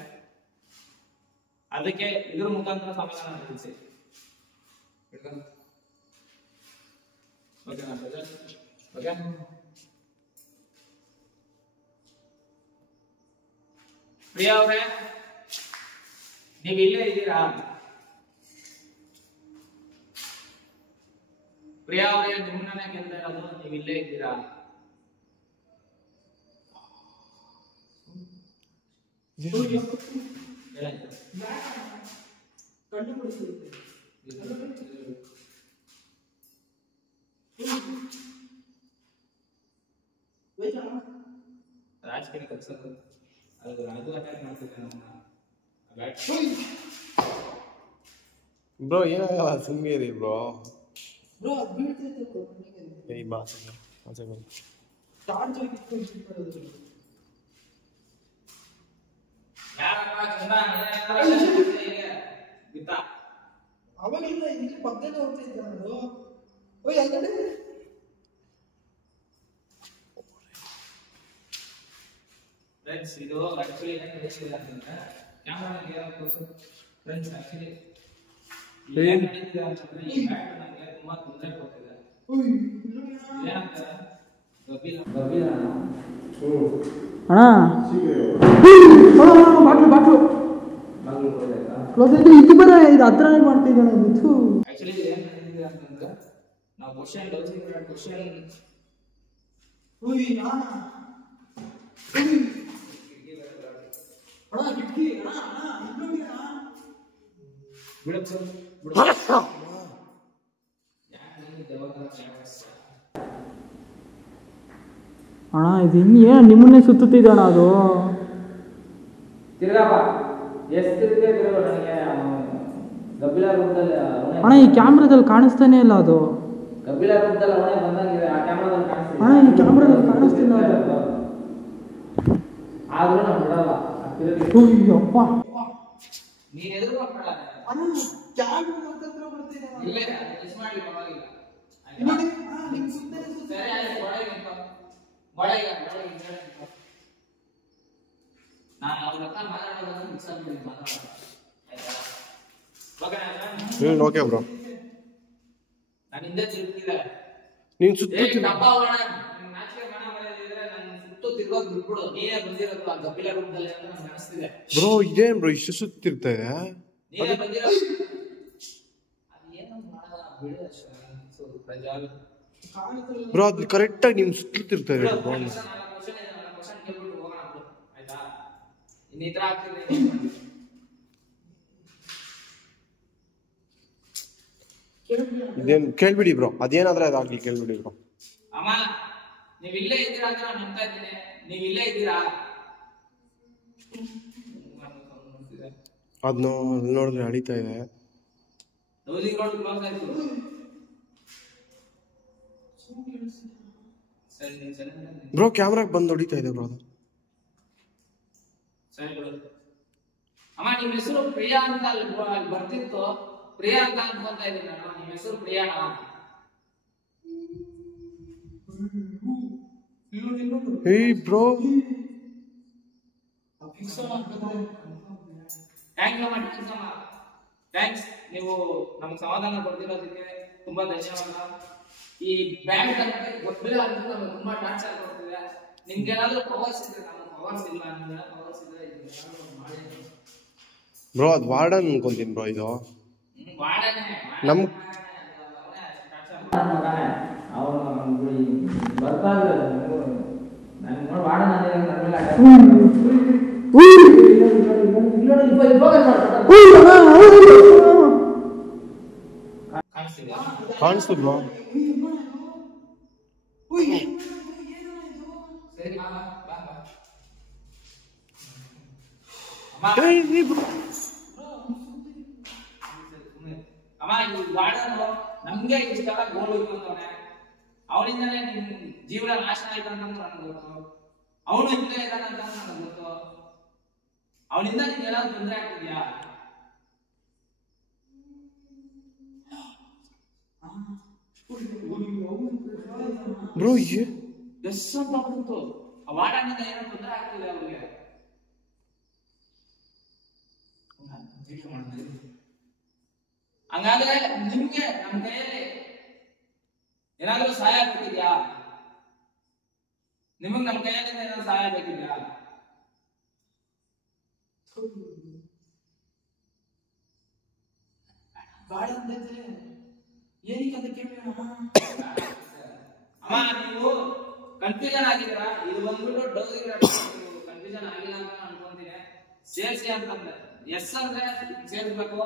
ಅದಕ್ಕೆ ಇದ್ರ ಮುಖಾಂತರ ಸಮಾಧಾನ ತಿಳಿಸಿ. ಓಕೆ ಪ್ರಿಯಾ ಅವರೇ ನೀವು ಇಲ್ಲೇ ಇದ್ದೀರಾ? ಪ್ರಿಯಾ ಅವರೇ ನಿಮ್ಮನ್ನೇ ಕೇಳ್ತಾ ಇರೋದು, ನೀವು ಇಲ್ಲೇ ಇದ್ದೀರಾ? ರಾಜಕೀಯ ಕಲ್ಸೋದು ಅದು ಅಟ್ಯಾಕ್ ಮಾಡ್ತಿದ್ದೆ ಬ್ರೋ. ಏನಾಗಲ್ಲ, ಸುಮ್ಮನೆ ಬ್ರೋ. ಬ್ರೋ ಅದು ಬೀಳ್ತೈತೆ ಬ್ರೋ. ಏಯ್ ಬಾ ಟಾರ್ಚ್ ಹಾಕಿಟ್ಕೊಂಡು ಅವಾಗಿಲ್ಲ ಇಲ್ಲಿ ಪಕ್ಕದಲ್ಲಿ ಹೋಗ್ತಾ ಇದ್ದೆ ನಾನು. ಓಯ್ ಆಗಡೆ ಫ್ರೆಂಡ್ಸ್ ಇದು ಆಕ್ಚುಲಿ ಏನು ಹೇಳ್ತಿಲ್ಲ ಅಂತಂದ್ರೆ ಕ್ಯಾಮರಾದಲ್ಲಿ ಏನೋ ತೋರಿಸು. ಫ್ರೆಂಡ್ಸ್ ಆಕ್ಚುಲಿ ಏನು ನಡೀತಿದೆ ಅಂತಂದ್ರೆ ಈ ಬ್ಯಾಟ್ ನನಗೆ ತುಂಬಾ ತೊಂದರೆ ಕೊಡ್ತಿದೆ. ಏನಂತ ಗಂಭೀರ ಬಾಟ್ಲು ಕ್ಲೋಸ್ ಆಯ್ತು. ಇದು ಬರ ಇದು ಹತ್ರನೇ ಮಾಡ್ತಿದ್ದಾನೆ. ಆಕ್ಚುಲಿ ಏನು ನಡೀತಿದೆ ಅಂತಂದ್ರೆ ನಾವು ಕ್ವಶನ್ ಅಣ್ಣ ಇದು ಹಿಂಗೆ ನಿಮ್ಮನ್ನೇ ಸುತ್ತುತ್ತಿದೆ ಅಣ್ಣ ಅದು. ತಿರ್ಗಾಪ ಎಷ್ಟು ತಿರ್ಗ ನನಗೆ ಗಬ್ಬಿಲ ರೂಪದಲ್ಲಿ ಅಣ್ಣ ಈ ಕ್ಯಾಮ್ರಾದಲ್ಲಿ ಕಾಣಿಸ್ತಾನೆ ಇಲ್ಲ ಅದು. ಗಬ್ಬಿಲ ರೂಪದಲ್ಲಿ ಅವನೇ ಬಂದಂಗಿದೆ. ಆ ಕ್ಯಾಮ್ರಾದಲ್ಲಿ ಕಾಣಿಸ್ತಿಲ್ಲ ಅಣ್ಣ ಈ ಕ್ಯಾಮ್ರಾದಲ್ಲಿ ಕಾಣಿಸ್ತಿಲ್ಲ ಅದು. ಆದ್ರೂ ನಾವು ಬಿಡಲ್ಲ. ಅಯ್ಯಪ್ಪ ನೀನ್ ಎದುರುಗೊಂಡು ಬೇಡ ಅಣ್ಣ ಕ್ಯಾಮ್ರಾ ಹತ್ರ ಬರ್ತಿದೆ. ಇಲ್ಲೇ ಮಿಸ್ ಮಾಡಿ ಪರವಾಗಿಲ್ಲ. ನೋಡಿ ನಿಮ್ಮ ಸುತ್ತಲೇ ಸರಿ ಆಯ್ತು, ಒಳಗೆ ನಾನು ಅವ್ರ ಹತ್ರ ಮಾತಾಡೋದನ್ನ ಮಿಕ್ಸ್ ಆಗ್ಬಿಟ್ಟು ಮಾತಾಡೋದು. Okay bro. ನಾನು ಹಿಂದೆ ತಿರುಗ್ತಿದ್ದೆ, ನೀನು ಸುತ್ತ ಡಬ್ಬ ಹೋಗೋಣ ನಾಚಿಕೆ ಮಾಡಿದ್ರೆ ನನ್ನ ಸುತ್ತು ತಿರ್ಗೋದು ಬಿಟ್ಬಿಡು. ನೀನೇ ಬಂದಿರೋದು ಆ ಗಬ್ಬಿಲ ರೂಪದಲ್ಲಿ ಅಂತ ನನಗೆ ಅನಿಸ್ತಿದೆ. ಬ್ರೋ. ಇದೇನ್ ಬ್ರೋ ಇಷ್ಟು ಸುತ್ತಿರ್ತಾ ಇದೆ? ನೀನೇ ಬಂದಿರೋದು ಅದೇನೋ ಮಾಡೋಣ ಬಿಡು ಅಷ್ಟೇ. ಪ್ರಜಾಲ್ ಬ್ರೋ ಅದು ಕರೆಕ್ಟಾಗಿ ನಿಮ್ ಸುತ್ತಿರ್ತಾ ಇದೆ ಬ್ರೋ. ಇದೇನ್ ಕೇಳ್ಬಿಡಿ ಬ್ರೋ, ಅದೇನಾದ್ರೆ ಅದಾಗ್ಲಿ ಕೇಳ್ಬಿಡಿ ಬ್ರೋ. ಅಮ್ಮ ನೀವ್ ಇಲ್ಲೇ ಇದ್ದೀರಾ ಅಂತ ನಾನು ನಂಬ್ತಾ ಇದ್ದೀನಿ. ನೀವ್ ಇಲ್ಲೇ ಇದ್ದೀರಾ? ಅದ್ ನೋಡಿದ್ರೆ ಅಳಿತಾ ಇದೆ. ಬ್ರೋ ಕ್ಯಾಮ್ರಾಗ್ ಬಂದು ಹೊಡಿತಾ ಇದೆ ಬ್ರೋ ಅದು. ಅಮ್ಮ ನಿಮ್ ಹೆಸರು ಪ್ರಿಯಾ ಅಂತ ಅಲ್ಲಿ ಬರ್ತಿತ್ತು. ಪ್ರಿಯಾ ಅಂತ ಅನ್ಕೊಂತಾ ಇದ್ದೀನಿ ನಾನು. ನಿಮ್ ಹೆಸರು ಪ್ರಿಯಾನಾ? ಏಯ್ ಬ್ರೋ ಥ್ಯಾಂಕ್ಸ್. ನೀವು ನಮ್ಗೆ ಸಮಾಧಾನ ಕೊಡ್ತಿರೋದಕ್ಕೆ ತುಂಬಾ ಧನ್ಯವಾದ. ಈ ಬ್ಯಾಂಕ್ ಅಂತ ಗೊತ್ತಿಲ್ಲ ಅಂತ ನಮ್ಗೆ ತುಂಬಾ ಟಾರ್ಚರ್ ಕೊಡ್ತಿದೆ. ನಿಮ್ಗೆ ಏನಾದ್ರೂ ಪವರ್ಸ್ ಇದ್ರೆ, ನಮ್ಗೆ ಪವರ್ಸ್ ಇಲ್ಲ. ನಿಮ್ಗೆ ಪವರ್ಸ್ ಇದ್ರೆ ಮಾಡಿ ಬ್ರೋ ಅದು ವಾರ್ಡನ್ ಅನ್ಕೊಂತೀನಿ ಬ್ರೋ ಇದು. ನಮ್ ಕಾಣಿಸ್ತು ಬ್ರೋ. ನಮ್ಗೆ ಇಷ್ಟೆಲ್ಲ ಗೋಲ್ ಇಟ್ಕೊಂಡವನೆ, ಅವನಿಂದಲೇ ನಿಮ್ ಜೀವನ ನಾಶ ಆಯ್ತು ಅಂತ ನನಗೆ ಗೊತ್ತು. ಅವನು ಇಲ್ಲೇ ಇದ್ದಾನೆ ಅಂತ ನನಗೆ ಗೊತ್ತು. ಅವನಿಂದ ನಿಮ್ಗೆ ಏನಾದ್ರು ತೊಂದರೆ ಆಗ್ತಿದ್ಯಾ? ಬ್ರೋ ಎಸ್ ಅಂತ ಬಂತು. ಆ ವಾರ್ಡನಿಂದ ಏನೋ ತೊಂದರೆ ಆಗ್ತಿದೆ ಅವ್ರಿಗೆ. ಹಂಗಾದ್ರೆ ನಿಮ್ಗೆ ನಮ್ ಕೈಯಲ್ಲಿ ಏನಾದ್ರೂ ಸಹಾಯ ಬೇಕಿದ್ಯಾ? ನಿಮಗ್ ನಮ್ ಕೈಯಲ್ಲಿ ಏನಾದ್ರು ಸಹಾಯ ಬೇಕಿದ್ಯಾ? ಅಮ್ಮ ನೀವು ಕನ್ಫ್ಯೂಷನ್ ಆಗಿದ್ದೀರಾ? ಇದು ಬಂದ್ಬಿಟ್ಟು ಕನ್ಫ್ಯೂಷನ್ ಆಗಿಲ್ಲ ಅಂತ ಅನ್ಕೊಂತೀನಿ. ಸೇರ್ಸಿ ಅಂತಂದ್ರೆ ಎಸ್ ಅಂದ್ರೆ ಸೇರ್ಸ್ಬೇಕು,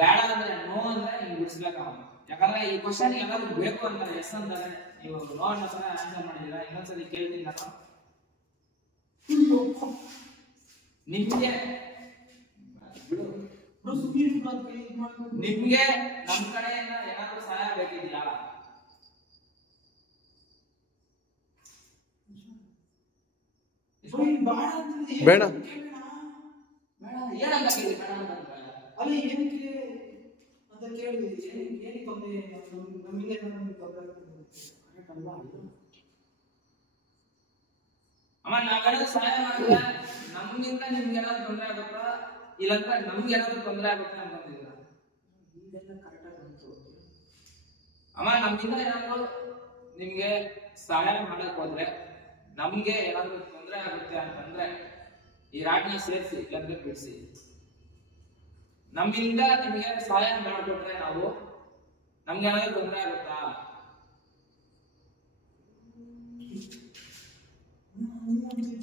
ಬೇಡ ಅಂದ್ರೆ ನೋ ಅಂದ್ರೆ ನೀವು ಬಿಡಿಸ್ಬೇಕು. ಯಾಕಂದ್ರೆ ಈ ಕ್ವಶನ್ ಏನಾದ್ರು ಬೇಕು ಅಂತಾರೆ, ಎಸ್ ಅಂತಾರೆ, ನೀವು ನೋ ಅನ್ನೋ ಆನ್ಸರ್ ಮಾಡಿದೀರಾ. ಇನ್ನೊಂದ್ಸಲಿ ಕೇಳ್ತೀನಿ ನಾನು, ನಿಮ್ಗೆ ನಿಮ್ಗೆ ನಮ್ ಕಡೆಯಿಂದ ಏನಾದ್ರು ಸಹಾಯ ಬೇಕಿದ್ಯಾ? ಬೇಡ ಏನಂತ ಕೇಳಿ ಬೇಡ ಅಂತ ಅಲ್ಲಿ ಏನಕ್ಕೆ ಅಂತ ಕೇಳಿದ್ವಿ. ಏನಕ್ಕೆ ತೊಂದರೆ ನಮ್ಮಿಂದ ಏನಾದ್ರು ತೊಂದರೆ ಆಗ್ತದೆ ಅಮ್ಮ, ನಾವೇನಾದ್ರು ಸಹಾಯ ಮಾಡಿದ್ರೆ ನಮ್ಗಿಂತ ನಿಮ್ಗೆ ಏನಾದ್ರು ತೊಂದರೆ ಆಗುತ್ತಾ, ಇಲ್ಲಾಂದ್ರೆ ನಮ್ಗೆ ಏನಾದ್ರು ತೊಂದರೆ ಆಗುತ್ತೆ ಅನ್ಕೊಂಡಿದ್ದೀರಾ? ಅಮ್ಮ, ನಮ್ಮಿಂದ ಏನಾದ್ರು ನಿಮ್ಗೆ ಸಹಾಯ ಮಾಡಕ್ ಹೋದ್ರೆ ನಮ್ಗೆ ಏನಾದ್ರು ತೊಂದರೆ ಆಗುತ್ತೆ ಅಂತಂದ್ರೆ ಈ ರಾಡ್ನ ಸೇರಿಸಿ, ಇಲ್ಲಾಂದ್ರೆ ಬಿಡಿಸಿ. ನಮ್ಮಿಂದ ನಿಮ್ಗೆ ಸಹಾಯ ಮಾಡಿಕೊಟ್ರೆ ನಾವು ನಮ್ಗೆ ಏನಾದ್ರು ತೊಂದರೆ ಆಗುತ್ತಾ?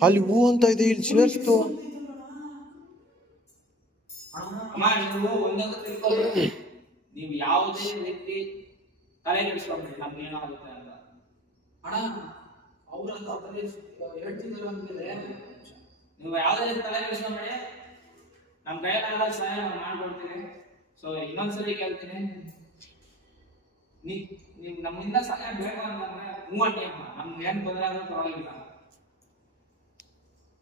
ಅಲ್ಲಿ ಹೂ ಅಂತ ಇದೆ, ಇಲ್ಲಿ ಸೇರಿಸ್ತು. ಅಮ್ಮ, ನೀವು ಒಂದೊಂದು ತಿಳ್ಕೊಳ್ಳಿ, ನೀವು ಯಾವುದೇ ರೀತಿ ತಲೆ ಕೆಡಿಸ್ಕೊಂಡ್ರಿ ನಮ್ಗೆ ಏನಾಗುತ್ತೆ ಅಂತ. ಅಣ್ಣ ಅವ್ರಂತ ಹೇಳ್ತಿದಾರೆ ಅಂದ್ಮೇಲೆ ನೀವು ಯಾವುದೇ ರೀತಿ ತಲೆ ಕೆಡಿಸ್ಕೊಂಡ್ರಿ, ನಮ್ ಕೈಯಲ್ಲೆಲ್ಲ ಸಹಾಯ ಮಾಡ್ಕೊಡ್ತೀನಿ. ಸೊ ಇನ್ನೊಂದ್ಸರಿ ಕೇಳ್ತೀನಿ, ನೀವು ನಮ್ಮಿಂದ ಸಹಾಯ ಬೇಕು ಅಂತಂದ್ರೆ ಮೂವಟ್ಟಿ ಅಮ್ಮ, ನಮ್ಗೆ ಏನ್ ತೊಂದರೆ ಆದ್ರೂ ಪರವಾಗಿಲ್ಲ.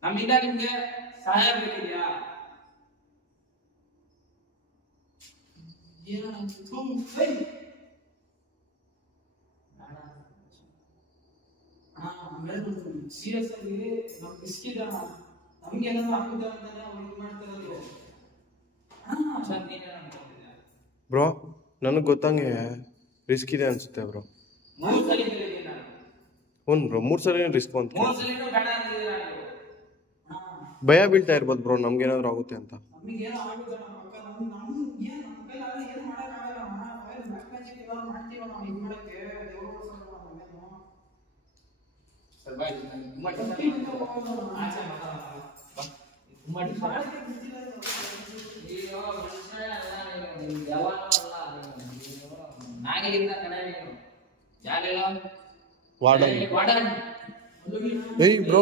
ನಮ್ಮಿಂದ ನಿಮ್ಗೆ ಸಹಾಯ ಬೇಕಿದ್ಯಾ? ಸೀರಿಯಸ್ ಆಗಿ ನಾವು ಬಿಸ್ಕಿದ ನಮ್ಗೆ ಏನಾದ್ರು ಆಗುದ ಅಂತಾನೆ ಅವ್ರು ಇದು ಮಾಡ್ತಿರೋದು. ಬ್ರೋ ನನಗೆ ಗೊತ್ತಂಗೆ ರಿಸ್ಕ್ ಇದೆ ಅನ್ಸುತ್ತೆ ಬ್ರೋ. 3 ಸಲ ಕೇಳಿದ್ದೀನಿ ನಾನು. ಹ್ಞೂ ಬ್ರೋ, 3 ಸಲ ರಿಸ್ಕ್ ಅಂತ 3 ಸಲಿನೂ ಬೇಡ ಅಂದಿದ್ದೀರಾ ನೀವು. ಭಯ ಬೀಳ್ತಾ ಇರ್ಬೋದು ಬ್ರೋ, ನಮ್ಗೇನಾದ್ರು ಆಗುತ್ತೆ ಅಂತ. ನಮಗೇನೋ ಆಗುದ ನಮ್ಗೆ ನಮ್ಮ ಕೈಲಿ ಏನು ಮಾಡೋಕ್ಕಾಗಲ್ಲ. ಬ್ಲಾಕ್ ಮ್ಯಾಜಿಕ್ ಎಲ್ಲ ಮಾಡ್ತೀವ ನಾವು ಇದು ಮಾಡಕ್ಕೆ. ಸರ್ ಬಾಯ್, ತುಂಬಾ ಆಚೆ ಮಾತಾಡೋಣ. ತುಂಬಾ ನಾಗಿಲಿಂದ ಕಡೆ ನೀನು ಯಾರೆಲ್ಲ ವಾರ್ಡನ್ ಏಯ್ ಬ್ರೋ,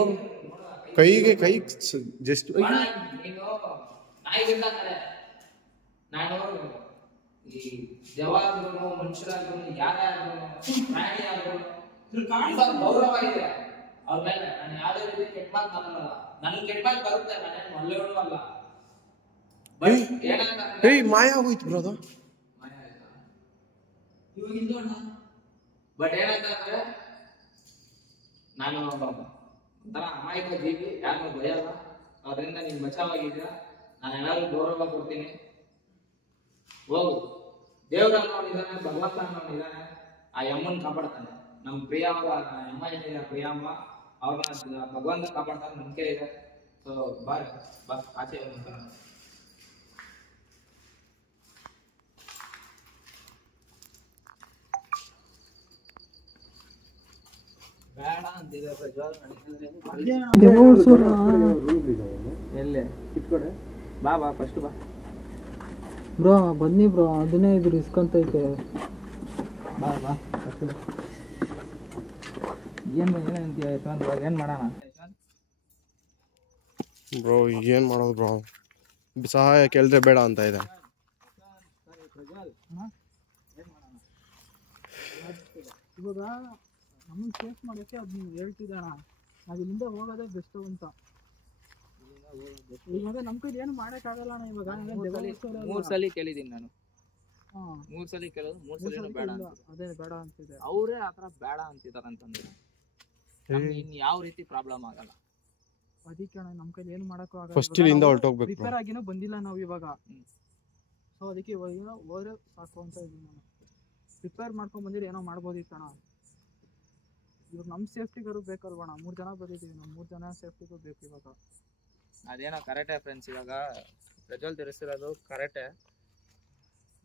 ಕೈಗೆ ಕೈ ಜಸ್ಟ್ ನೀನು ನಾಯಿಗಿಂತ ಕಡೆ. ನಾನು ಈ ದೇವಾದ್ರು ಮನುಷ್ಯರಾದ್ರು ಯಾರಾದ್ರು ಪ್ರಾಣಿ ಆದ್ರು ಗೌರವ ಇದೆ ಅವ್ರ ಮೇಲೆ. ನಾನು ಯಾವುದೇ ರೀತಿ ಕೆಟ್ಟ ಮಾತು ಮಾತಾಡಲ್ಲ. ನನ್ಗೆ ಕೆಟ್ಟ ಮಾತು ಬರುತ್ತೆ, ನಾನೇನು ಒಳ್ಳೆಯವನು ಅಲ್ಲ. ಬಟ್ ಏನಂತ ಏಯ್ ಮಾಯ ಆಗೋಯ್ತು ಬ್ರೋ ಅದು. ಇವಾಗ ಇಲ್ಲ ಅಣ್ಣ. ಬಟ್ ಏನಂತಂದ್ರೆ ನಾನು ಒಂಥರ ಅಮಾಯಕ ಜೀವಿ, ಯಾರು ಭಯಲ್ಲ. ಅದರಿಂದ ನೀನ್ ಬಚಾವಾಗಿದ್ದೀರ, ನಾನು ಎಲ್ಲರಿಗೂ ಗೌರವ ಕೊಡ್ತೀನಿ. ಹೋಗು, ದೇವ್ರ ಅನ್ನೋನಿದ್ದಾನೆ, ಭಗವಂತ ಅನ್ನೋನಿದ್ದಾನೆ, ಆ ಯಮ್ಮನ್ ಕಾಪಾಡ್ತಾನೆ. ನಮ್ ಪ್ರಿಯಮ್ಮ, ಅಮ್ಮ ಏನಿದೆ ಪ್ರಿಯಮ್ಮ, ಅವ್ರನ್ನ ಭಗವಂತ ಕಾಪಾಡ್ತಾನೆ, ನಂಬಿಕೆ ಇದೆ. ಸೊ ಬಾ ಆಚೆ ಬೇಡ ಅಂತಿದೆ ಪ್ರಜ್ವಲ್. ಎಲ್ಲಿ ಬಾ ಬಾ ಫಸ್ಟ್ ಬಾ ಬ್ರೋ ಬನ್ನಿ ಬ್ರೋ, ಅದನ್ನೇ ಇದು ರಿಸ್ಕ್ ಅಂತೈತೆ. ಬಾ ಬಾ ಫಸ್ಟ್ ಬಾ. ಏನಂತೀಯ ಯಶವಂತ್? ಇವಾಗ ಏನು ಮಾಡೋಣ ಬ್ರೋ? ಏನು ಮಾಡೋದು ಬ್ರೋ? ಸಹಾಯ ಕೇಳಿದ್ರೆ ಬೇಡ ಅಂತ ಇದೆ. ಇವಾಗ ನಮ್ಮನ್ನು ಸೇಫ್ ಮಾಡೋಕ್ಕೆ ಅದನ್ನ ಹೇಳ್ತಿದ್ದಣ, ನಾವು ಇಲ್ಲಿಂದ ಹೋಗೋದೇ ಬೆಸ್ಟ್ ಅಂತ. ಇವಾಗ ನಮ್ಮ ಕೈಲಿ ಏನು ಮಾಡೋಕ್ಕಾಗಲ್ಲ ಅಣ್ಣ. ಇವಾಗ 3 ಸಲ ಕೇಳಿದ್ದೀನಿ ನಾನು. 3 ಸಲ ಕೇಳೋದು 3 ಸಲ ಬೇಡ ಅಂತ. ಅದೇ ಬೇಡ ಅಂತಿದೆ. ಅವರೇ ಆ ಥರ ಬೇಡ ಅಂತಿದ್ದಾರೆ ಅಂತಂದ್ರೆ ಇನ್ನು ಯಾವ ರೀತಿ ಪ್ರಾಬ್ಲಮ್ ಆಗಲ್ಲ. ಅದಕ್ಕೆ ಅಣ್ಣ ನಮ್ಮ ಕೈಲಿ ಏನು ಮಾಡೋಕ್ಕೂ ಆಗಲ್ಲ. ಫಸ್ಟ್ ಇಲ್ಲಿಂದ ಹೊರಟೋಗ್ಬೇಕು. ರಿಪೇರ್ ಆಗಿನೂ ಬಂದಿಲ್ಲ ನಾವು ಇವಾಗ. ಸೊ ಅದಕ್ಕೆ ಇವಾಗ ಏನೋ ಹೋದ್ರೆ ಸಾಕು ಅಂತ ಇದ್ದೀನಿ ನಾನು. ರಿಪೇರ್ ಮಾಡ್ಕೊಂಡು ಬಂದಿದ್ರೆ ಏನೋ ಮಾಡ್ಬೋದಿತ್ತು ಅಣ್ಣ. ಇವಾಗ ನಮ್ಮ ಸೇಫ್ಟಿಗಾರು ಬೇಕಲ್ವಣ? 3 ಜನ ಬಂದಿದ್ದೀವಿ, ನಾವು 3 ಜನ ಸೇಫ್ಟಿಗೂ ಬೇಕು ಇವಾಗ. ಅದೇನೋ ಕರೆಕ್ಟೇ ಫ್ರೆಂಡ್ಸ್. ಇವಾಗ ಪ್ರಜ್ವಲ್ ತಿಳಿಸಿರೋದು ಕರೆಕ್ಟೇ.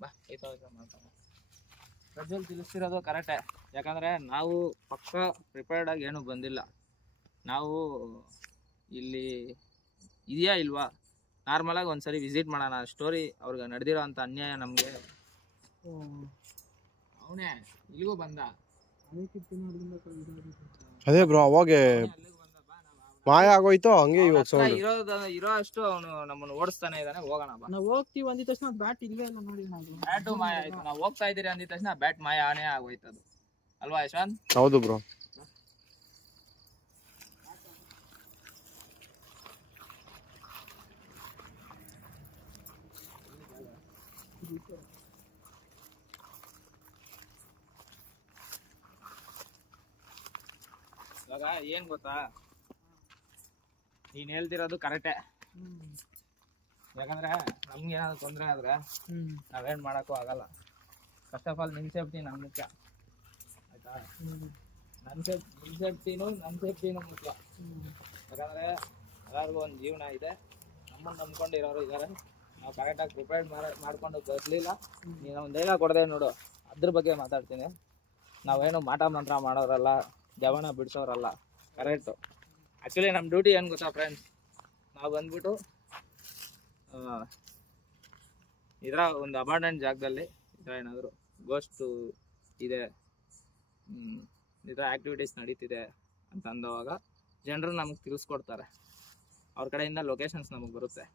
ಬಾ ಪ್ರಜ್ವಲ್ ತಿಳಿಸಿರೋದು ಕರೆಕ್ಟೇ. ಯಾಕಂದರೆ ನಾವು ಪಕ್ಕ ಪ್ರಿಪೇರ್ಡ್ ಆಗಿ ಏನೂ ಬಂದಿಲ್ಲ. ನಾವು ಇಲ್ಲಿ ಇದೆಯಾ ಇಲ್ವಾ ನಾರ್ಮಲಾಗಿ ಒಂದ್ಸರಿ ವಿಸಿಟ್ ಮಾಡೋಣ. ಸ್ಟೋರಿ ಅವ್ರಿಗೆ ನಡೆದಿರೋ ಅಂಥ ಅನ್ಯಾಯ ನಮಗೆ. ಅವನೇ ಇಲ್ಲಿಗೂ ಬಂದ. ಅದೇ ಬ್ರೋ, ಅವಾಗೆ ಮಾಯ ಆಗೋಯ್ತು ಹಂಗೆ. ಇವಾಗ ಇರೋ ಅಷ್ಟು ಅವನು ನಮ್ಮನ್ನು ಓಡಿಸ್ತಾನೆ ಇದ್ದಾನೆ. ಹೋಗೋಣ ಬಾ. ನಾವು ಹೋಗ್ತೀವಿ ಅಂದಿದ ತಕ್ಷಣ ಬ್ಯಾಟ್ ಇಲ್ಲೇ ಇಲ್ಲ ನೋಡಿ. ನಾವು ಬ್ಯಾಟು ಮಾಯ ಆಯ್ತು. ನಾವು ಹೋಗ್ತಾ ಇದ್ದೀರಿ ಅಂದಿದ ತಕ್ಷಣ ಬ್ಯಾಟ್ ಮಾಯ ಆನೇ ಆಗೋಯ್ತು. ಅದು ಅಲ್ವಾ ಯಶವಂತ್? ಹೌದು ಬ್ರೋ. ಇವಾಗ ಏನ್ ಗೊತ್ತಾ, ನೀನ್ ಹೇಳ್ತಿರೋದು ಕರೆಕ್ಟೇ. ಯಾಕಂದ್ರೆ ನಮ್ಗೆ ಏನಾದ್ರು ತೊಂದರೆ ಆದ್ರೆ ನಾವೇನ್ ಮಾಡಕ್ಕೂ ಆಗಲ್ಲ. ಫಸ್ಟ್ ಆಫ್ ಆಲ್ ನಿಮ್ ಸೇಫ್ಟಿ ನಮ್ ಮುಖ್ಯ, ಆಯ್ತಾ? ನಿಮ್ ಸೇಫ್ಟಿನೂ ಮುಖ್ಯ. ಯಾಕಂದ್ರೆ ಎಲ್ಲರಿಗೂ ಒಂದು ಜೀವನ ಇದೆ. ನಮ್ಮನ್ನು ನಂಬ್ಕೊಂಡಿರೋರು ಇದ್ದಾರೆ. ನಾವು ಕರೆಕ್ಟಾಗಿ ಪ್ರಿಪೇರ್ಡ್ ಮಾಡ್ಕೊಂಡು ಬರಲಿಲ್ಲ. ನೀನು ಒಂದು ಧೈರ್ಯ ಕೊಡದೆ ನೋಡು, ಅದ್ರ ಬಗ್ಗೆ ಮಾತಾಡ್ತೀನಿ. ನಾವೇನು ಮಾಟ ಮಂತ್ರ ಮಾಡೋರಲ್ಲ, ಜವನ ಬಿಡಿಸೋರಲ್ಲ. ಕರೆಕ್ಟು. ಆ್ಯಕ್ಚುಲಿ ನಮ್ಮ ಡ್ಯೂಟಿ ಏನು ಗೊತ್ತಾ ಫ್ರೆಂಡ್ಸ್, ನಾವು ಬಂದ್ಬಿಟ್ಟು ಇದರ ಒಂದು ಅಬಾಂಡೆಂಟ್ ಜಾಗದಲ್ಲಿ ಈ ಥರ ಏನಾದರೂ ಗೋಸ್ಟು ಇದೆ, ಈ ಥರ ಆ್ಯಕ್ಟಿವಿಟೀಸ್ ನಡೀತಿದೆ ಅಂತ ಅಂದವಾಗ ಜನರು ನಮಗೆ ತಿಳಿಸ್ಕೊಡ್ತಾರೆ. ಅವ್ರ ಕಡೆಯಿಂದ ಲೊಕೇಶನ್ಸ್ ನಮಗೆ ಬರುತ್ತೆ.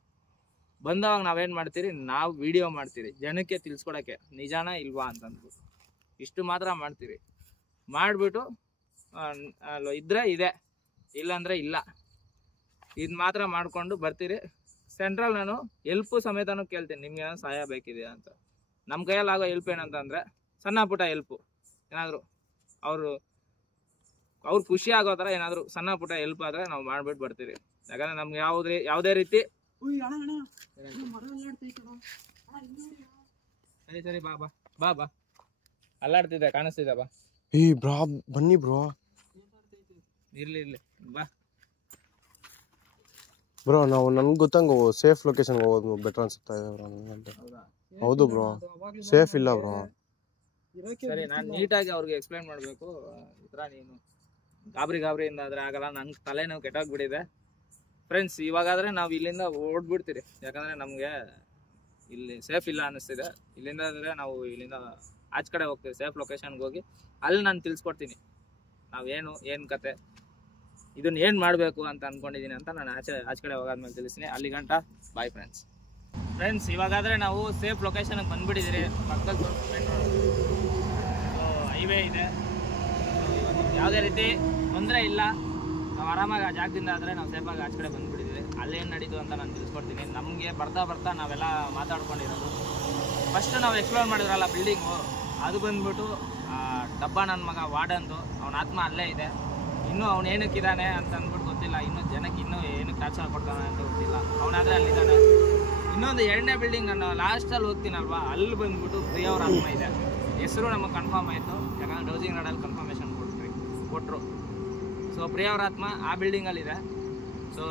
ಬಂದವಾಗ ನಾವೇನು ಮಾಡ್ತೀರಿ, ನಾವು ವಿಡಿಯೋ ಮಾಡ್ತೀರಿ ಜನಕ್ಕೆ ತಿಳಿಸ್ಕೊಡೋಕ್ಕೆ, ನಿಜಾನ ಇಲ್ವಾ ಅಂತಂದ್ಬಿಟ್ಟು. ಇಷ್ಟು ಮಾತ್ರ ಮಾಡ್ತೀರಿ. ಮಾಡಿಬಿಟ್ಟು ಇದ್ದರೆ ಇದೆ, ಇಲ್ಲಾಂದರೆ ಇಲ್ಲ, ಇದು ಮಾತ್ರ ಮಾಡಿಕೊಂಡು ಬರ್ತೀರಿ. ಸೆಂಟ್ರಲ್ ನಾನು ಎಲ್ಪು ಸಮೇತನೂ ಕೇಳ್ತೀನಿ, ನಿಮ್ಗೆ ಏನೋ ಸಹಾಯ ಬೇಕಿದೆ ಅಂತ. ನಮ್ಮ ಕೈಯಲ್ಲಿ ಆಗೋ ಹೆಲ್ಪ್ ಏನಂತಂದರೆ ಸಣ್ಣ ಪುಟ್ಟ ಹೆಲ್ಪು, ಏನಾದರೂ ಅವ್ರು ಖುಷಿ ಆಗೋ ಥರ ಏನಾದರೂ ಸಣ್ಣ ಪುಟ್ಟ ಹೆಲ್ಪ್ ಆದರೆ ನಾವು ಮಾಡಿಬಿಟ್ಟು ಬರ್ತೀರಿ. ಯಾಕಂದರೆ ನಮ್ಗೆ ಯಾವುದೇ ರೀತಿ ಸರಿ ಬಾ ಬಾ ಬಾ ಬಾ ಅಲ್ಲಾಡ್ತಿದ್ದೆ, ಕಾಣಿಸ್ತಿದ್ದೆ ಬಾ. ಬ್ರಾ ಬನ್ನಿ ಬ್ರೋ. ಇರ್ಲಿ ಬಾ ಬ್ರೋ. ನಾವು ನನ್ಗೆ ಗೊತ್ತಂಗೆ ಸೇಫ್ ಲೊಕೇಶನ್ಗೆ ಹೋಗೋದು ಬೆಟರ್ ಅನ್ಸುತ್ತಾ ಇದೆ ಬ್ರೋ ನನಗಂತೂ. ಹೌದು ಬ್ರೋ, ಸೇಫ್ ಇಲ್ಲ ಬ್ರೋ. ಸರಿ, ನಾನು ನೀಟಾಗಿ ಅವ್ರಿಗೆ ಎಕ್ಸ್ಪ್ಲೈನ್ ಮಾಡಬೇಕು. ಈ ಥರ ನೀನು ಗಾಬರಿಯಿಂದ ಆದರೆ ಆಗಲ್ಲ, ನನ್ನ ತಲೆನೋವು ಕೆಟ್ಟೋಗ್ಬಿಟ್ಟಿದೆ ಫ್ರೆಂಡ್ಸ್. ಇವಾಗಾದರೆ ನಾವು ಇಲ್ಲಿಂದ ಓಡ್ಬಿಡ್ತೀರಿ. ಯಾಕಂದರೆ ನಮಗೆ ಇಲ್ಲಿ ಸೇಫ್ ಇಲ್ಲ ಅನ್ನಿಸ್ತಿದೆ. ಇಲ್ಲಿಂದ ಆದರೆ ನಾವು ಇಲ್ಲಿಂದ ಆಚೆ ಕಡೆ ಹೋಗ್ತೀವಿ, ಸೇಫ್ ಲೊಕೇಶನ್ಗೆ ಹೋಗಿ ಅಲ್ಲಿ ನಾನು ತಿಳಿಸ್ಕೊಡ್ತೀನಿ ಏನು ಕತೆ, ಇದನ್ನ ಏನು ಮಾಡಬೇಕು ಅಂತ ಅಂದ್ಕೊಂಡಿದ್ದೀನಿ ಅಂತ ನಾನು ಆಚೆ ಕಡೆ ಹೋಗಾದ್ಮೇಲೆ ತಿಳಿಸ್ತೀನಿ. ಅಲ್ಲಿ ಗಂಟ ಬಾಯ್ ಫ್ರೆಂಡ್ಸ್. ಇವಾಗಾದರೆ ನಾವು ಸೇಫ್ ಲೊಕೇಶನ್ಗೆ ಬಂದುಬಿಟ್ಟಿದ್ದೀರಿ. ಪಕ್ಕದಲ್ಲಿ ಹೈವೇ ಇದೆ, ಯಾವುದೇ ರೀತಿ ತೊಂದರೆ ಇಲ್ಲ. ನಾವು ಆರಾಮಾಗಿ ಆ ಜಾಗದಿಂದ ಆದರೆ ನಾವು ಸೇಫಾಗಿ ಆಚೆ ಕಡೆ ಬಂದುಬಿಟ್ಟಿದ್ದೀವಿ. ಅಲ್ಲೇನು ನಡೀತು ಅಂತ ನಾನು ತಿಳಿಸ್ಕೊಡ್ತೀನಿ. ನಮಗೆ ಬರ್ತಾ ನಾವೆಲ್ಲ ಮಾತಾಡ್ಕೊಂಡಿರೋದು. ಫಸ್ಟ್ ನಾವು ಎಕ್ಸ್ಪ್ಲೋರ್ ಮಾಡಿದ್ರಲ್ಲ ಬಿಲ್ಡಿಂಗು, ಅದು ಬಂದ್ಬಿಟ್ಟು ಡಬ್ಬ ನನ್ನ ಮಗ ವಾರ್ಡನ್ದು, ಅವನ ಆತ್ಮ ಅಲ್ಲೇ ಇದೆ. ಇನ್ನೂ ಅವ್ನು ಏನಕ್ಕಿದ್ದಾನೆ ಅಂತ ಅಂದ್ಬಿಟ್ಟು ಗೊತ್ತಿಲ್ಲ. ಇನ್ನೂ ಜನಕ್ಕೆ ಇನ್ನೂ ಏನಕ್ಕೆ ಟಾರ್ಚರ್ ಕೊಡ್ತಾನೆ ಅಂತ ಗೊತ್ತಿಲ್ಲ. ಅವನಾದರೆ ಅಲ್ಲಿದ್ದಾನೆ. ಇನ್ನೊಂದು 2ನೇ ಬಿಲ್ಡಿಂಗ್ ನಾನು ಲಾಸ್ಟಲ್ಲಿ ಹೋಗ್ತೀನಲ್ವಾ, ಅಲ್ಲಿ ಬಂದ್ಬಿಟ್ಟು ಪ್ರಿಯವ್ರ ಆತ್ಮ ಇದೆ. ಹೆಸರು ನಮಗೆ ಕನ್ಫರ್ಮ್ ಆಯಿತು, ಯಾಕಂದರೆ ಡೌಸಿಂಗ್ ರೋಡಲ್ಲಿ ಕನ್ಫರ್ಮೇಷನ್ ಕೊಟ್ಟರು. ಸೊ ಪ್ರಿಯವ್ರ ಆತ್ಮ ಆ ಬಿಲ್ಡಿಂಗಲ್ಲಿದೆ. ಸೊ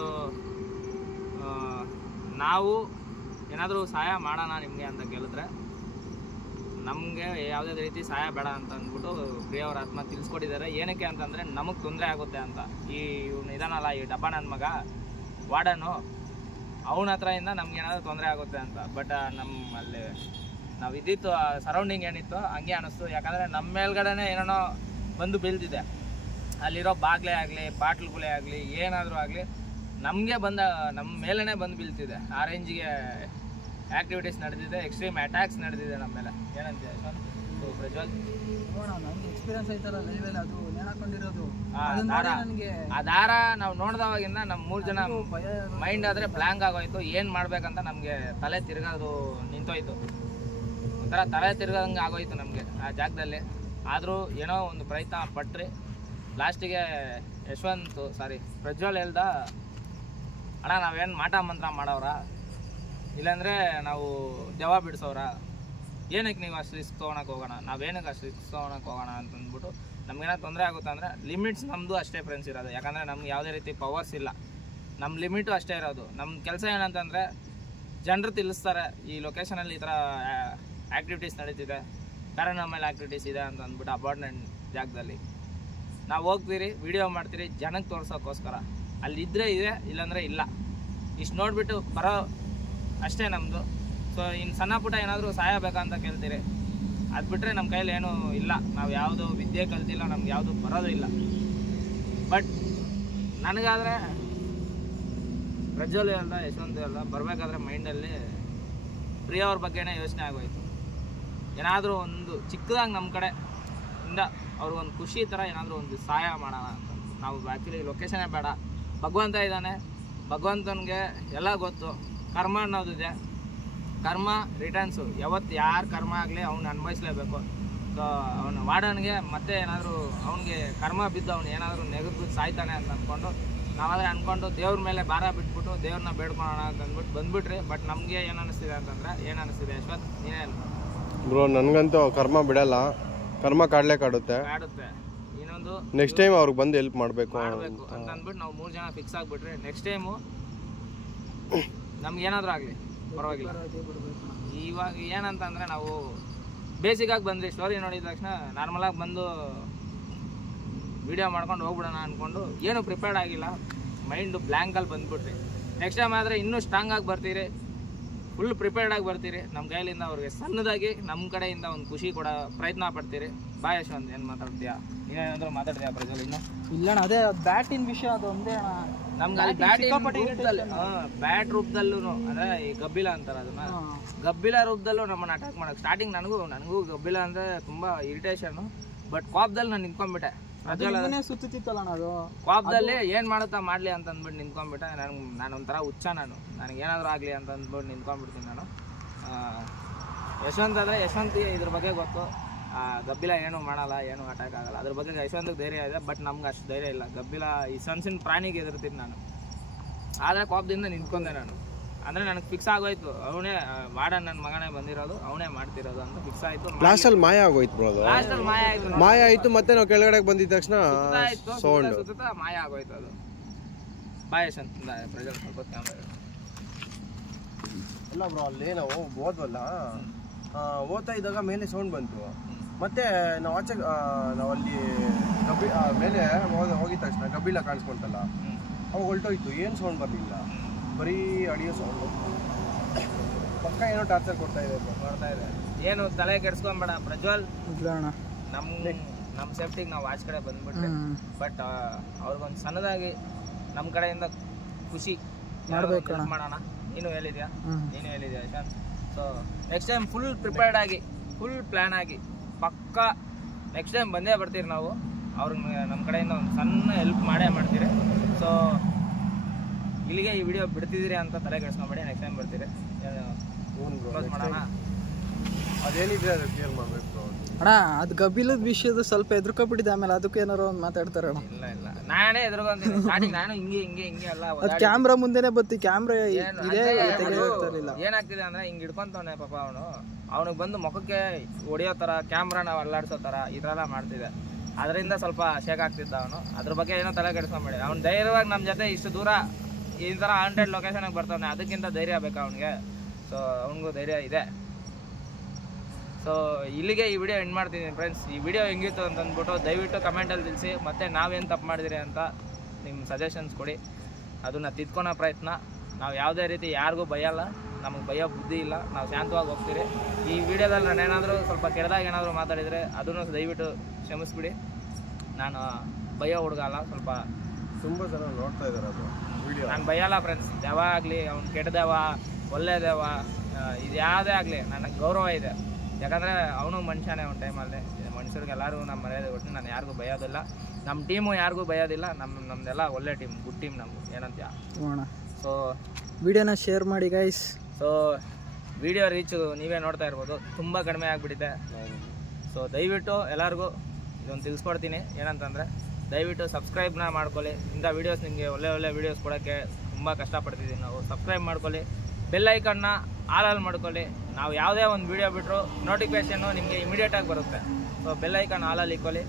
ನಾವು ಏನಾದರೂ ಸಹಾಯ ಮಾಡೋಣ ನಿಮಗೆ ಅಂತ ಕೇಳಿದ್ರೆ ನಮಗೆ ಯಾವುದೇ ರೀತಿ ಸಹಾಯ ಬೇಡ ಅಂತ ಅಂದ್ಬಿಟ್ಟು ಪ್ರಿಯ ಅವ್ರ ಆತ್ಮ ತಿಳಿಸ್ಕೊಟ್ಟಿದ್ದಾರೆ. ಏನಕ್ಕೆ ಅಂತಂದರೆ ನಮಗೆ ತೊಂದರೆ ಆಗುತ್ತೆ ಅಂತ. ಇವ್ನು ಇದಾನಲ್ಲ, ಈ ಡಬ್ಬ ನನ್ನ ಮಗ ವಾರ್ಡನು, ಅವನ ಹತ್ರದಿಂದ ನಮ್ಗೆ ಏನಾದರೂ ತೊಂದರೆ ಆಗುತ್ತೆ ಅಂತ. ಬಟ್ ನಮ್ಮಲ್ಲಿ ನಾವು ಇದ್ದಿತ್ತು ಸರೌಂಡಿಂಗ್ ಏನಿತ್ತು ಹಂಗೆ ಅನ್ನಿಸ್ತು. ಯಾಕಂದರೆ ನಮ್ಮ ಮೇಲ್ಗಡೆನೇ ಏನೇನೋ ಬಂದು ಬೀಳ್ತಿದೆ. ಅಲ್ಲಿರೋ ಬಾಗಿಲೇ ಆಗಲಿ, ಬಾಟ್ಲುಗಳೇ ಆಗಲಿ, ಏನಾದರೂ ಆಗಲಿ ನಮಗೆ ನಮ್ಮ ಮೇಲೇ ಬಂದು ಬೀಳ್ತಿದೆ. ಆ ರೇಂಜಿಗೆ ಆ್ಯಕ್ಟಿವಿಟೀಸ್ ನಡೆದಿದೆ, ಎಕ್ಸ್ಟ್ರೀಮ್ ಅಟ್ಯಾಕ್ಸ್ ನಡೆದಿದೆ ನಮ್ಮ ಮೇಲೆ. ಏನಂತ ಪ್ರಜ್ವಲ್? ನೋಡೋಣ, ನನಗೆ ಎಕ್ಸ್ಪೀರಿಯನ್ಸ್ ಐತಲ್ಲ ಲೈವಲ್ಲಿ, ಅದು ನೇಣು ಹಾಕೊಂಡಿರೋದು ಆ ದಾರ ನಾವು ನೋಡ್ದವಾಗಿಂದ ನಮ್ಮ 3 ಜನ ಮೈಂಡ್ ಆದರೆ ಬ್ಲ್ಯಾಂಕ್ ಆಗೋಯ್ತು. ಏನು ಮಾಡ್ಬೇಕಂತ ನಮಗೆ ತಲೆ ತಿರ್ಗೋದು ನಿಂತೋಯ್ತು. ಒಂಥರ ತಲೆ ತಿರ್ಗೋದಂಗೆ ಆಗೋಯ್ತು ನಮಗೆ ಆ ಜಾಗದಲ್ಲಿ. ಆದರೂ ಏನೋ ಒಂದು ಪ್ರಯತ್ನ ಪಟ್ರಿ. ಲಾಸ್ಟಿಗೆ ಪ್ರಜ್ವಲ್ ಹೇಳ್ದ, ಅಣ್ಣ ನಾವೇನು ಮಾಟ ಮಂತ್ರ ಮಾಡೋರ, ಇಲ್ಲಾಂದರೆ ನಾವು ದೆವ್ವ ಬಿಡಿಸೋರ, ಏನಕ್ಕೆ ನೀವು ಅಷ್ಟು ರಿಸ್ಕ್ ತೊಗೊಳಕ್ಕೆ ಹೋಗೋಣ, ನಾವೇನಕ್ಕೆ ಅಷ್ಟು ರಿಸ್ಕ್ ತೊಗೊಳಕ್ಕೆ ಹೋಗೋಣ ಅಂತಂದ್ಬಿಟ್ಟು ನಮ್ಗೇನಾದ್ರು ತೊಂದರೆ ಆಗುತ್ತೆ ಅಂದರೆ ಲಿಮಿಟ್ಸ್ ನಮ್ಮದು ಅಷ್ಟೇ ಫ್ರೆಂಡ್ಸ್ ಇರೋದು. ಯಾಕಂದರೆ ನಮ್ಗೆ ಯಾವುದೇ ರೀತಿ ಪವರ್ಸ್ ಇಲ್ಲ, ನಮ್ಮ ಲಿಮಿಟು ಅಷ್ಟೇ ಇರೋದು. ನಮ್ಮ ಕೆಲಸ ಏನಂತಂದರೆ ಜನರು ತಿಳಿಸ್ತಾರೆ ಈ ಲೊಕೇಶನಲ್ಲಿ ಈ ಥರ ಆ್ಯಕ್ಟಿವಿಟೀಸ್ ನಡೀತಿದೆ, ಪ್ಯಾರಾನಾರ್ಮಲ್ ಆ್ಯಕ್ಟಿವಿಟೀಸ್ ಇದೆ ಅಂತ ಅಂದ್ಬಿಟ್ಟು ಅಪಾರ್ಟ್ಮೆಂಟ್ ಜಾಗದಲ್ಲಿ ನಾವು ಹೋಗ್ತೀರಿ, ವಿಡಿಯೋ ಮಾಡ್ತೀರಿ ಜನಕ್ಕೆ ತೋರ್ಸೋಕ್ಕೋಸ್ಕರ. ಅಲ್ಲಿದ್ದರೆ ಇದೆ, ಇಲ್ಲಾಂದರೆ ಇಲ್ಲ. ಇಷ್ಟು ನೋಡಿಬಿಟ್ಟು ಬರೋ ಅಷ್ಟೇ ನಮ್ಮದು. ಸೊ ಇನ್ನು ಸಣ್ಣ ಪುಟ್ಟ ಏನಾದರೂ ಸಹಾಯ ಬೇಕಂತ ಕೇಳ್ತೀರಿ, ಅದು ಬಿಟ್ಟರೆ ನಮ್ಮ ಕೈಯಲ್ಲಿ ಏನೂ ಇಲ್ಲ. ನಾವು ಯಾವುದೋ ವಿದ್ಯೆ ಕಲ್ತಿಲ್ಲ, ನಮ್ಗೆ ಯಾವುದು ಬರೋದು ಇಲ್ಲ. ಬಟ್ ನನಗಾದರೆ ಪ್ರಜ್ವಲ್ ಅಲ್ಲ, ಯಶವಂತ್ ಅಲ್ಲ, ಬರಬೇಕಾದ್ರೆ ಮೈಂಡಲ್ಲಿ ಪ್ರಿಯ ಅವ್ರ ಬಗ್ಗೆನೇ ಯೋಚನೆ ಆಗೋಯ್ತು. ಏನಾದರೂ ಒಂದು ಚಿಕ್ಕದಾಗಿ ನಮ್ಮ ಕಡೆಯಿಂದ ಅವ್ರಿಗೊಂದು ಖುಷಿ ಥರ ಏನಾದರೂ ಒಂದು ಸಹಾಯ ಮಾಡೋಣ ಅಂತ. ನಾವು ಆ್ಯಕ್ಚುಲಿ ಲೊಕೇಶನೇ ಬೇಡ, ಭಗವಂತ ಇದ್ದಾನೆ, ಭಗವಂತನಿಗೆ ಎಲ್ಲ ಗೊತ್ತು. ಕರ್ಮ ಅನ್ನೋದಿದೆ, ಕರ್ಮ ರಿಟರ್ನ್ಸು. ಯಾವತ್ತು ಯಾರು ಕರ್ಮ ಆಗಲಿ ಅವ್ನು ಅನ್ಭವಿಸ್ಲೇಬೇಕು. ಸೊ ಅವನು ವಾರ್ಡನ್ಗೆ ಮತ್ತೆ ಏನಾದರೂ ಅವನಿಗೆ ಕರ್ಮ ಬಿದ್ದು ಅವ್ನು ಏನಾದರೂ ನೆಗೆದು ಸಾಯ್ತಾನೆ ಅಂತ ಅಂದ್ಕೊಂಡು ನಾವಾದರೆ ಅಂದ್ಕೊಂಡು ದೇವ್ರ ಮೇಲೆ ಭಾರ ಬಿಟ್ಬಿಟ್ಟು ದೇವ್ರನ್ನ ಬೇಡ್ಕೊಳ್ಳೋಣ ಅಂತ ಅಂದ್ಬಿಟ್ಟು ಬಂದ್ಬಿಟ್ರಿ. ಬಟ್ ನಮಗೆ ಏನು ಅನ್ನಿಸ್ತಿದೆ ಅಂತಂದರೆ, ಏನು ಅನ್ನಿಸ್ತಿದೆ ಯಶವಂತ್ ನೀನೇ ಬ್ರೋ? ನನಗಂತೂ ಕರ್ಮ ಬಿಡಲ್ಲ, ಕರ್ಮ ಕಾಡುತ್ತೆ. ಇನ್ನೊಂದು ನೆಕ್ಸ್ಟ್ ಟೈಮ್ ಅವ್ರಿಗೆ ಬಂದು ಹೆಲ್ಪ್ ಮಾಡಬೇಕು ಅಂತ ಅಂದ್ಬಿಟ್ಟು ನಾವು 3 ಜನ ಫಿಕ್ಸ್ ಆಗಿಬಿಟ್ರಿ. ನೆಕ್ಸ್ಟ್ ಟೈಮು ನಮ್ಗೆ ಏನಾದರೂ ಆಗಲಿ ಪರವಾಗಿಲ್ಲ. ಇವಾಗ ಏನಂತಂದರೆ ನಾವು ಬೇಸಿಗಾಗಿ ಬಂದ್ರಿ, ಸ್ಟೋರಿ ನೋಡಿದ ತಕ್ಷಣ ನಾರ್ಮಲಾಗಿ ಬಂದು ವಿಡಿಯೋ ಮಾಡ್ಕೊಂಡು ಹೋಗ್ಬಿಡೋಣ ಅಂದ್ಕೊಂಡು ಏನೂ ಪ್ರಿಪೇರ್ಡ್ ಆಗಿಲ್ಲ, ಮೈಂಡು ಬ್ಲ್ಯಾಂಕಲ್ಲಿ ಬಂದುಬಿಟ್ರಿ. ನೆಕ್ಸ್ಟ್ ಟೈಮ್ ಆದರೆ ಇನ್ನೂ ಸ್ಟ್ರಾಂಗಾಗಿ ಬರ್ತೀರಿ, ಫುಲ್ ಪ್ರಿಪೇರ್ಡಾಗಿ ಬರ್ತೀರಿ. ನಮ್ಮ ಕೈಲಿಂದ ಅವ್ರಿಗೆ ಸಣ್ಣದಾಗಿ ನಮ್ಮ ಕಡೆಯಿಂದ ಒಂದು ಖುಷಿ ಕೊಡೋ ಪ್ರಯತ್ನ ಪಡ್ತೀರಿ. ಬಾಯ್ ಯಶವಂತ್, ಏನು ಮಾತಾಡ್ತೀಯಾ? ನೀನೇನಾದರೂ ಮಾತಾಡ್ತೀಯಾ ಪ್ರಜ್ವಲ್? ಇನ್ನು ಇಲ್ಲಣ್ಣ, ಅದೇ ಬ್ಯಾಟಿನ ವಿಷಯ ಅದು ಒಂದೇ ಅಣ್ಣ. ನಮ್ಗೆ ಅಲ್ಲಿ ಬ್ಯಾಟ್ ರೂಪದಲ್ಲೂ ಅಂದರೆ ಈ ಗಬ್ಬಿಲ ಅಂತಾರೆ ಅದನ್ನ, ಗಬ್ಬಿಲ ರೂಪದಲ್ಲೂ ನಮ್ಮನ್ನು ಅಟ್ಯಾಕ್ ಮಾಡೋಕೆ ಸ್ಟಾರ್ಟಿಂಗ್ ನನಗೂ ಗಬ್ಬಿಲ ಅಂದರೆ ತುಂಬ ಇರಿಟೇಷನ್ನು. ಬಟ್ ಕಾಪ್ದಲ್ಲಿ ನಾನು ನಿಂತ್ಕೊಂಡ್ಬಿಟ್ಟೆ. ಸುತ್ತಿತ್ತಲ್ಲ ಅದು ಕಾಪ್ದಲ್ಲಿ ಏನು ಮಾಡುತ್ತಾ ಮಾಡಲಿ ಅಂತ ಅಂದ್ಬಿಟ್ಟು ನಿಂತ್ಕೊಂಡ್ಬಿಟ್ಟೆ. ನಾನು ಒಂಥರ ಹುಚ್ಚ, ನನಗೇನಾದರೂ ಆಗಲಿ ಅಂತ ಅಂದ್ಬಿಟ್ಟು ನಿಂತ್ಕೊಂಡ್ಬಿಡ್ತೀನಿ ನಾನು. ಯಶವಂತ್ ಆದರೆ ಯಶವಂತಿಗೆ ಇದ್ರ ಬಗ್ಗೆ ಗೊತ್ತು, ಗಬ್ಬಿಲ ಏನೂ ಮಾಡಲ್ಲ, ಏನೂ ಅಟ್ಯಾಕ್ ಆಗಲ್ಲ. ಅದ್ರ ಬಗ್ಗೆ ಯಶವಂತಿಗೆ ಧೈರ್ಯ ಇದೆ. ಬಟ್ ನಮ್ಗೆ ಅಷ್ಟು ಧೈರ್ಯ ಇಲ್ಲ. ಗಬ್ಬಿಲ ಈ ಸಣ್ಣ ಪ್ರಾಣಿಗೆ ಎದುರ್ತೀನಿ ನಾನು. ಆದರೆ ಕೋಪದಿಂದ ನಿಂತ್ಕೊಂಡೆ ನಾನು. ಅಂದರೆ ನನಗೆ ಫಿಕ್ಸ್ ಆಗೋಯ್ತು, ಅವನೇ ವಾರ್ಡನ್ ನನ್ನ ಮಗನೇ ಬಂದಿರೋದು, ಅವನೇ ಮಾಡ್ತಿರೋದು ಅಂತ ಫಿಕ್ಸ್ ಆಯಿತು. ಲಾಸ್ಟಲ್ಲಿ ಮಾಯ ಆಗೋಯ್ತು ಬ್ರೋ, ಅದು ಲಾಸ್ಟಲ್ಲಿ ಮಾಯ ಆಯಿತು. ಮತ್ತೆ ನಾವು ಕೆಳಗಡೆ ಬಂದಿದ ತಕ್ಷಣ ಸುತ್ತ ಮಾಯ ಆಗೋಯ್ತು ಅದು. ಬಾಯ್ ಯಶವಂತ್, ಪ್ರಜಲ್ ಸ್ವಲ್ಪ ಕ್ಯಾಮ್ರಾ ಇಲ್ಲ ಬ್ರೋ, ಅಲ್ಲಿ ನಾವು ಹೋದ್ವಲ್ಲ, ಓದ್ತಾ ಇದ್ದಾಗ ಮೇಲೆ ಸೌಂಡ್ ಬಂತು. ಮತ್ತೆ ನಾವು ಆಚೆ ನಾವಲ್ಲಿ ಮೇಲೆ ಹೋಗಿದ ತಕ್ಷಣ ಗಬ್ಬಿಲ ಕಾಣಿಸ್ಕೊಂತಲ್ಲ, ಅವಾಗ ಹೊಲ್ಟೋಯ್ತು. ಏನು ಸೌಂಡ್ ಬರಲಿಲ್ಲ, ಬರೀ ಅಡಿಯೋ ಸೌಂಡ್. ಪಕ್ಕ ಏನೋ ಟಾರ್ಚರ್ ಬರ್ತಾ ಇದೆ. ಏನು ತಲೆ ಕೆಡ್ಸ್ಕೊಂಬೇಡ ಪ್ರಜ್ವಲ್, ನಮ್ಮ ಸೇಫ್ಟಿಗೆ ನಾವು ಆಚೆ ಕಡೆ ಬಂದ್ಬಿಟ್ರೆ. ಬಟ್ ಅವ್ರಿಗೊಂದು ಸಣ್ಣದಾಗಿ ನಮ್ಮ ಕಡೆಯಿಂದ ಖುಷಿ ಮಾಡೋಣ. ನೀನು ಹೇಳಿದ್ಯಾ Yashwant. So next time full prepared ಆಗಿ, ಫುಲ್ ಪ್ಲ್ಯಾನ್ ಆಗಿ ಪಕ್ಕ ನೆಕ್ಸ್ಟ್ ಟೈಮ್ ಬಂದೇ ಬರ್ತೀರಿ ನಾವು. ಅವ್ರಿಗೆ ನಮ್ಮ ಕಡೆಯಿಂದ ಒಂದು ಸಣ್ಣ ಹೆಲ್ಪ್ ಮಾಡೇ ಮಾಡ್ತೀರಿ. ಸೊ ಇಲ್ಲಿಗೆ ಈ ವಿಡಿಯೋ ಬಿಡ್ತಿದ್ದೀರಿ ಅಂತ ತಲೆ ಕೆಡಿಸ್ಕೊಂಬೇಡಿ, ನೆಕ್ಸ್ಟ್ ಟೈಮ್ ಬರ್ತೀರಿ. ಕ್ಲೋಸ್ ಮಾಡೋಣ. ಅದೇನಿದ್ರೆ ಅದು ಕ್ಲಿಯರ್ ಮಾಡಬೇಕು ಅಣ್ಣ. ಅದು ಗಬ್ಬಿಲದ ವಿಷಯದ ಸ್ವಲ್ಪ ಎದುರ್ಕೊಬಿಟ್ಟಿದೆ, ಆಮೇಲೆ ಅದಕ್ಕೆ ಏನಾರು ಒಂದು ಮಾತಾಡ್ತಾರೆ ಅಣ್ಣ. ಇಲ್ಲ ನಾನೇ ಎದುರ್ಕೊಂತೀನಿ ಸ್ಟಾರ್ಟಿಂಗ್. ನಾನು ಹಿಂಗೆ ಅಲ್ಲ, ಅದು ಕ್ಯಾಮ್ರಾ ಮುಂದೆನೆ ಬತ್ತಿ, ಕ್ಯಾಮ್ರಾ ಏನಾಗ್ತಿದೆ ಅಂದ್ರೆ ಹಿಂಗೆ ಹಿಡ್ಕೊಂತವನೆ ಪಾಪ ಅವನು. ಅವನಿಗೆ ಬಂದು ಮುಖಕ್ಕೆ ಹೊಡಿಯೋ ಥರ, ಕ್ಯಾಮ್ರಾನ ಅಲ್ಲಾಡ್ಸೋ ಥರ ಈ ಥರ ಎಲ್ಲ ಮಾಡ್ತಿದ್ದೆ. ಅದರಿಂದ ಸ್ವಲ್ಪ ಶೇಕ್ ಆಗ್ತಿದ್ದ ಅವನು. ಅದ್ರ ಬಗ್ಗೆ ಏನೋ ತಲೆ ಕೆಡಿಸ್ಕೊಂಬೇಡಿ. ಅವ್ನು ಧೈರ್ಯವಾಗಿ ನಮ್ಮ ಜೊತೆ ಇಷ್ಟು ದೂರ ಈ ಥರ ಹಾಂಟೆಡ್ ಲೊಕೇಶನ್ಗೆ ಬರ್ತಾನೆ, ಅದಕ್ಕಿಂತ ಧೈರ್ಯ ಬೇಕಾ ಅವನಿಗೆ. ಸೊ ಅವನಿಗೂ ಧೈರ್ಯ ಇದೆ. ಸೊ ಇಲ್ಲಿಗೆ ಈ ವಿಡಿಯೋ ಎಂಡ್ ಮಾಡ್ತಿದ್ದೀನಿ ಫ್ರೆಂಡ್ಸ್. ಈ ವಿಡಿಯೋ ಹೆಂಗಿತ್ತು ಅಂತ ಅಂದ್ಬಿಟ್ಟು ದಯವಿಟ್ಟು ಕಮೆಂಟಲ್ಲಿ ತಿಳಿಸಿ. ಮತ್ತು ನಾವೇನು ತಪ್ಪು ಮಾಡಿದಿರಿ ಅಂತ ನಿಮ್ಮ ಸಜೆಷನ್ಸ್ ಕೊಡಿ, ಅದನ್ನು ತಿದ್ಕೊಳೋ ಪ್ರಯತ್ನ. ನಾವು ಯಾವುದೇ ರೀತಿ ಯಾರಿಗೂ ಬೈಯಲ್ಲ, ನಮಗೆ ಬೈಯೋ ಬುದ್ಧಿ ಇಲ್ಲ, ನಾವು ಶಾಂತವಾಗಿ ಹೋಗ್ತೀರಿ. ಈ ವಿಡಿಯೋದಲ್ಲಿ ನಾನು ಏನಾದರೂ ಸ್ವಲ್ಪ ಕೆಟ್ಟದಾಗ ಏನಾದರೂ ಮಾತಾಡಿದರೆ ಅದನ್ನು ದಯವಿಟ್ಟು ಕ್ಷಮಿಸ್ಬಿಡಿ. ನಾನು ಬೈಯೋ ಹುಡುಗ ಅಲ್ಲ, ಸ್ವಲ್ಪ ತುಂಬ ಜನ ನೋಡ್ತಾ ಇದ್ದಾರೆ ಅದು ವಿಡಿಯೋ. ನಾನು ಬೈಯಲ್ಲ ಫ್ರೆಂಡ್ಸ್. ದೆವ್ವ ಆಗಲಿ, ಅವ್ನು ಕೆಟ್ಟದೆವ ಒಳ್ಳೆ ದೆವ್ವ, ಇದು ಯಾವುದೇ ಆಗಲಿ ನನಗೆ ಗೌರವ ಇದೆ. ಯಾಕಂದರೆ ಅವನು ಮನುಷ್ಯನೇ ಒಂದು ಟೈಮಲ್ಲಿ. ಮನುಷ್ಯರಿಗೆ ಎಲ್ಲರಿಗೂ ನಮ್ಮ ಮರ್ಯಾದೆ ಕೊಟ್ಟು ನಾನು ಯಾರಿಗೂ ಬೈಯೋದಿಲ್ಲ, ನಮ್ಮ ಟೀಮು ಯಾರಿಗೂ ಬೈಯೋದಿಲ್ಲ. ನಮ್ಮದೆಲ್ಲ ಒಳ್ಳೆ ಟೀಮ್, ಗುಡ್ ಟೀಮ್ ನಮ್ಮದು, ಏನಂತೀಯ? ಸೊ ವಿಡಿಯೋನ ಶೇರ್ ಮಾಡಿ ಗೈಸ್. ಸೊ ವಿಡಿಯೋ ರೀಚು ನೀವೇ ನೋಡ್ತಾ ಇರ್ಬೋದು, ತುಂಬ ಕಡಿಮೆ ಆಗಿಬಿಟ್ಟಿದೆ. ಸೊ ದಯವಿಟ್ಟು ಎಲ್ಲರಿಗೂ ಇದೊಂದು ತಿಳಿಸ್ಕೊಡ್ತೀನಿ, ಏನಂತಂದರೆ ದಯವಿಟ್ಟು ಸಬ್ಸ್ಕ್ರೈಬ್ನ ಮಾಡ್ಕೊಳ್ಳಿ. ಇಂಥ ವೀಡಿಯೋಸ್ ನಿಮಗೆ ಒಳ್ಳೆ ವೀಡಿಯೋಸ್ ಕೊಡೋಕ್ಕೆ ತುಂಬ ಕಷ್ಟಪಡ್ತಿದ್ದೀವಿ ನಾವು. ಸಬ್ಸ್ಕ್ರೈಬ್ ಮಾಡ್ಕೊಳ್ಳಿ, ಬೆಲ್ ಐಕನ್ನ ಆಲಲ್ಲಿ ಮಾಡ್ಕೊಳ್ಳಿ. ನಾವು ಯಾವುದೇ ಒಂದು ವೀಡಿಯೋ ಬಿಟ್ಟರು ನೋಟಿಫಿಕೇಷನ್ನು ನಿಮಗೆ ಇಮಿಡಿಯೇಟಾಗಿ ಬರುತ್ತೆ. ಸೊ ಬೆಲ್ ಐಕನ್ ಆಲಲ್ಲಿ ಇಕ್ಕೊಳ್ಳಿ.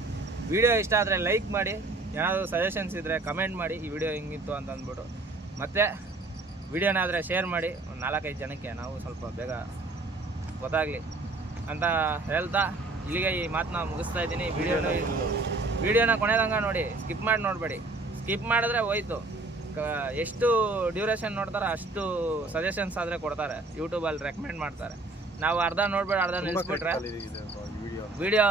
ವಿಡಿಯೋ ಇಷ್ಟ ಆದರೆ ಲೈಕ್ ಮಾಡಿ, ಏನಾದರೂ ಸಜೆಷನ್ಸ್ ಇದ್ದರೆ ಕಮೆಂಟ್ ಮಾಡಿ ಈ ವಿಡಿಯೋ ಹೆಂಗಿತ್ತು ಅಂತ ಅಂದ್ಬಿಟ್ಟು. ಮತ್ತು ವಿಡಿಯೋನಾದರೆ ಶೇರ್ ಮಾಡಿ ಒಂದು 4-5 ಜನಕ್ಕೆ, ನಾವು ಸ್ವಲ್ಪ ಬೇಗ ಗೊತ್ತಾಗಲಿ ಅಂತ ಹೇಳ್ತಾ ಇಲ್ಲಿಗೆ ಈ ಮಾತನ್ನ ಮುಗಿಸ್ತಾ ಇದ್ದೀನಿ. ವಿಡಿಯೋನ ಕೊನೆದಂಗ ನೋಡಿ, ಸ್ಕಿಪ್ ಮಾಡಿ ನೋಡಬೇಡಿ. ಸ್ಕಿಪ್ ಮಾಡಿದ್ರೆ ಹೋಯ್ತು. ಎಷ್ಟು ಡ್ಯೂರೇಷನ್ ನೋಡ್ತಾರೆ ಅಷ್ಟು ಸಜೆಷನ್ಸ್ ಆದರೆ ಕೊಡ್ತಾರೆ, ಯೂಟ್ಯೂಬಲ್ಲಿ ರೆಕಮೆಂಡ್ ಮಾಡ್ತಾರೆ. ನಾವು ಅರ್ಧ ನೋಡ್ಬೇಡಿ, ಅರ್ಧ ನಿಲ್ಲಿಸ್ಬಿಟ್ರೆ ವಿಡಿಯೋ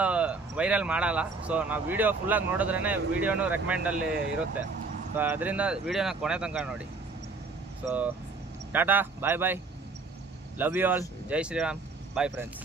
ವೈರಲ್ ಮಾಡಲ್ಲ. ಸೊ ನಾವು ವಿಡಿಯೋ ಫುಲ್ಲಾಗಿ ನೋಡಿದ್ರೇ ವಿಡಿಯೋನು ರೆಕಮೆಂಡಲ್ಲಿ ಇರುತ್ತೆ. ಸೊ ಅದರಿಂದ ವಿಡಿಯೋನ ಕೊನೆ ತನಕ ನೋಡಿ. So tata, bye bye, love you all, ಜೈ ಶ್ರೀರಾಮ್, ಬಾಯ್ ಫ್ರೆಂಡ್ಸ್.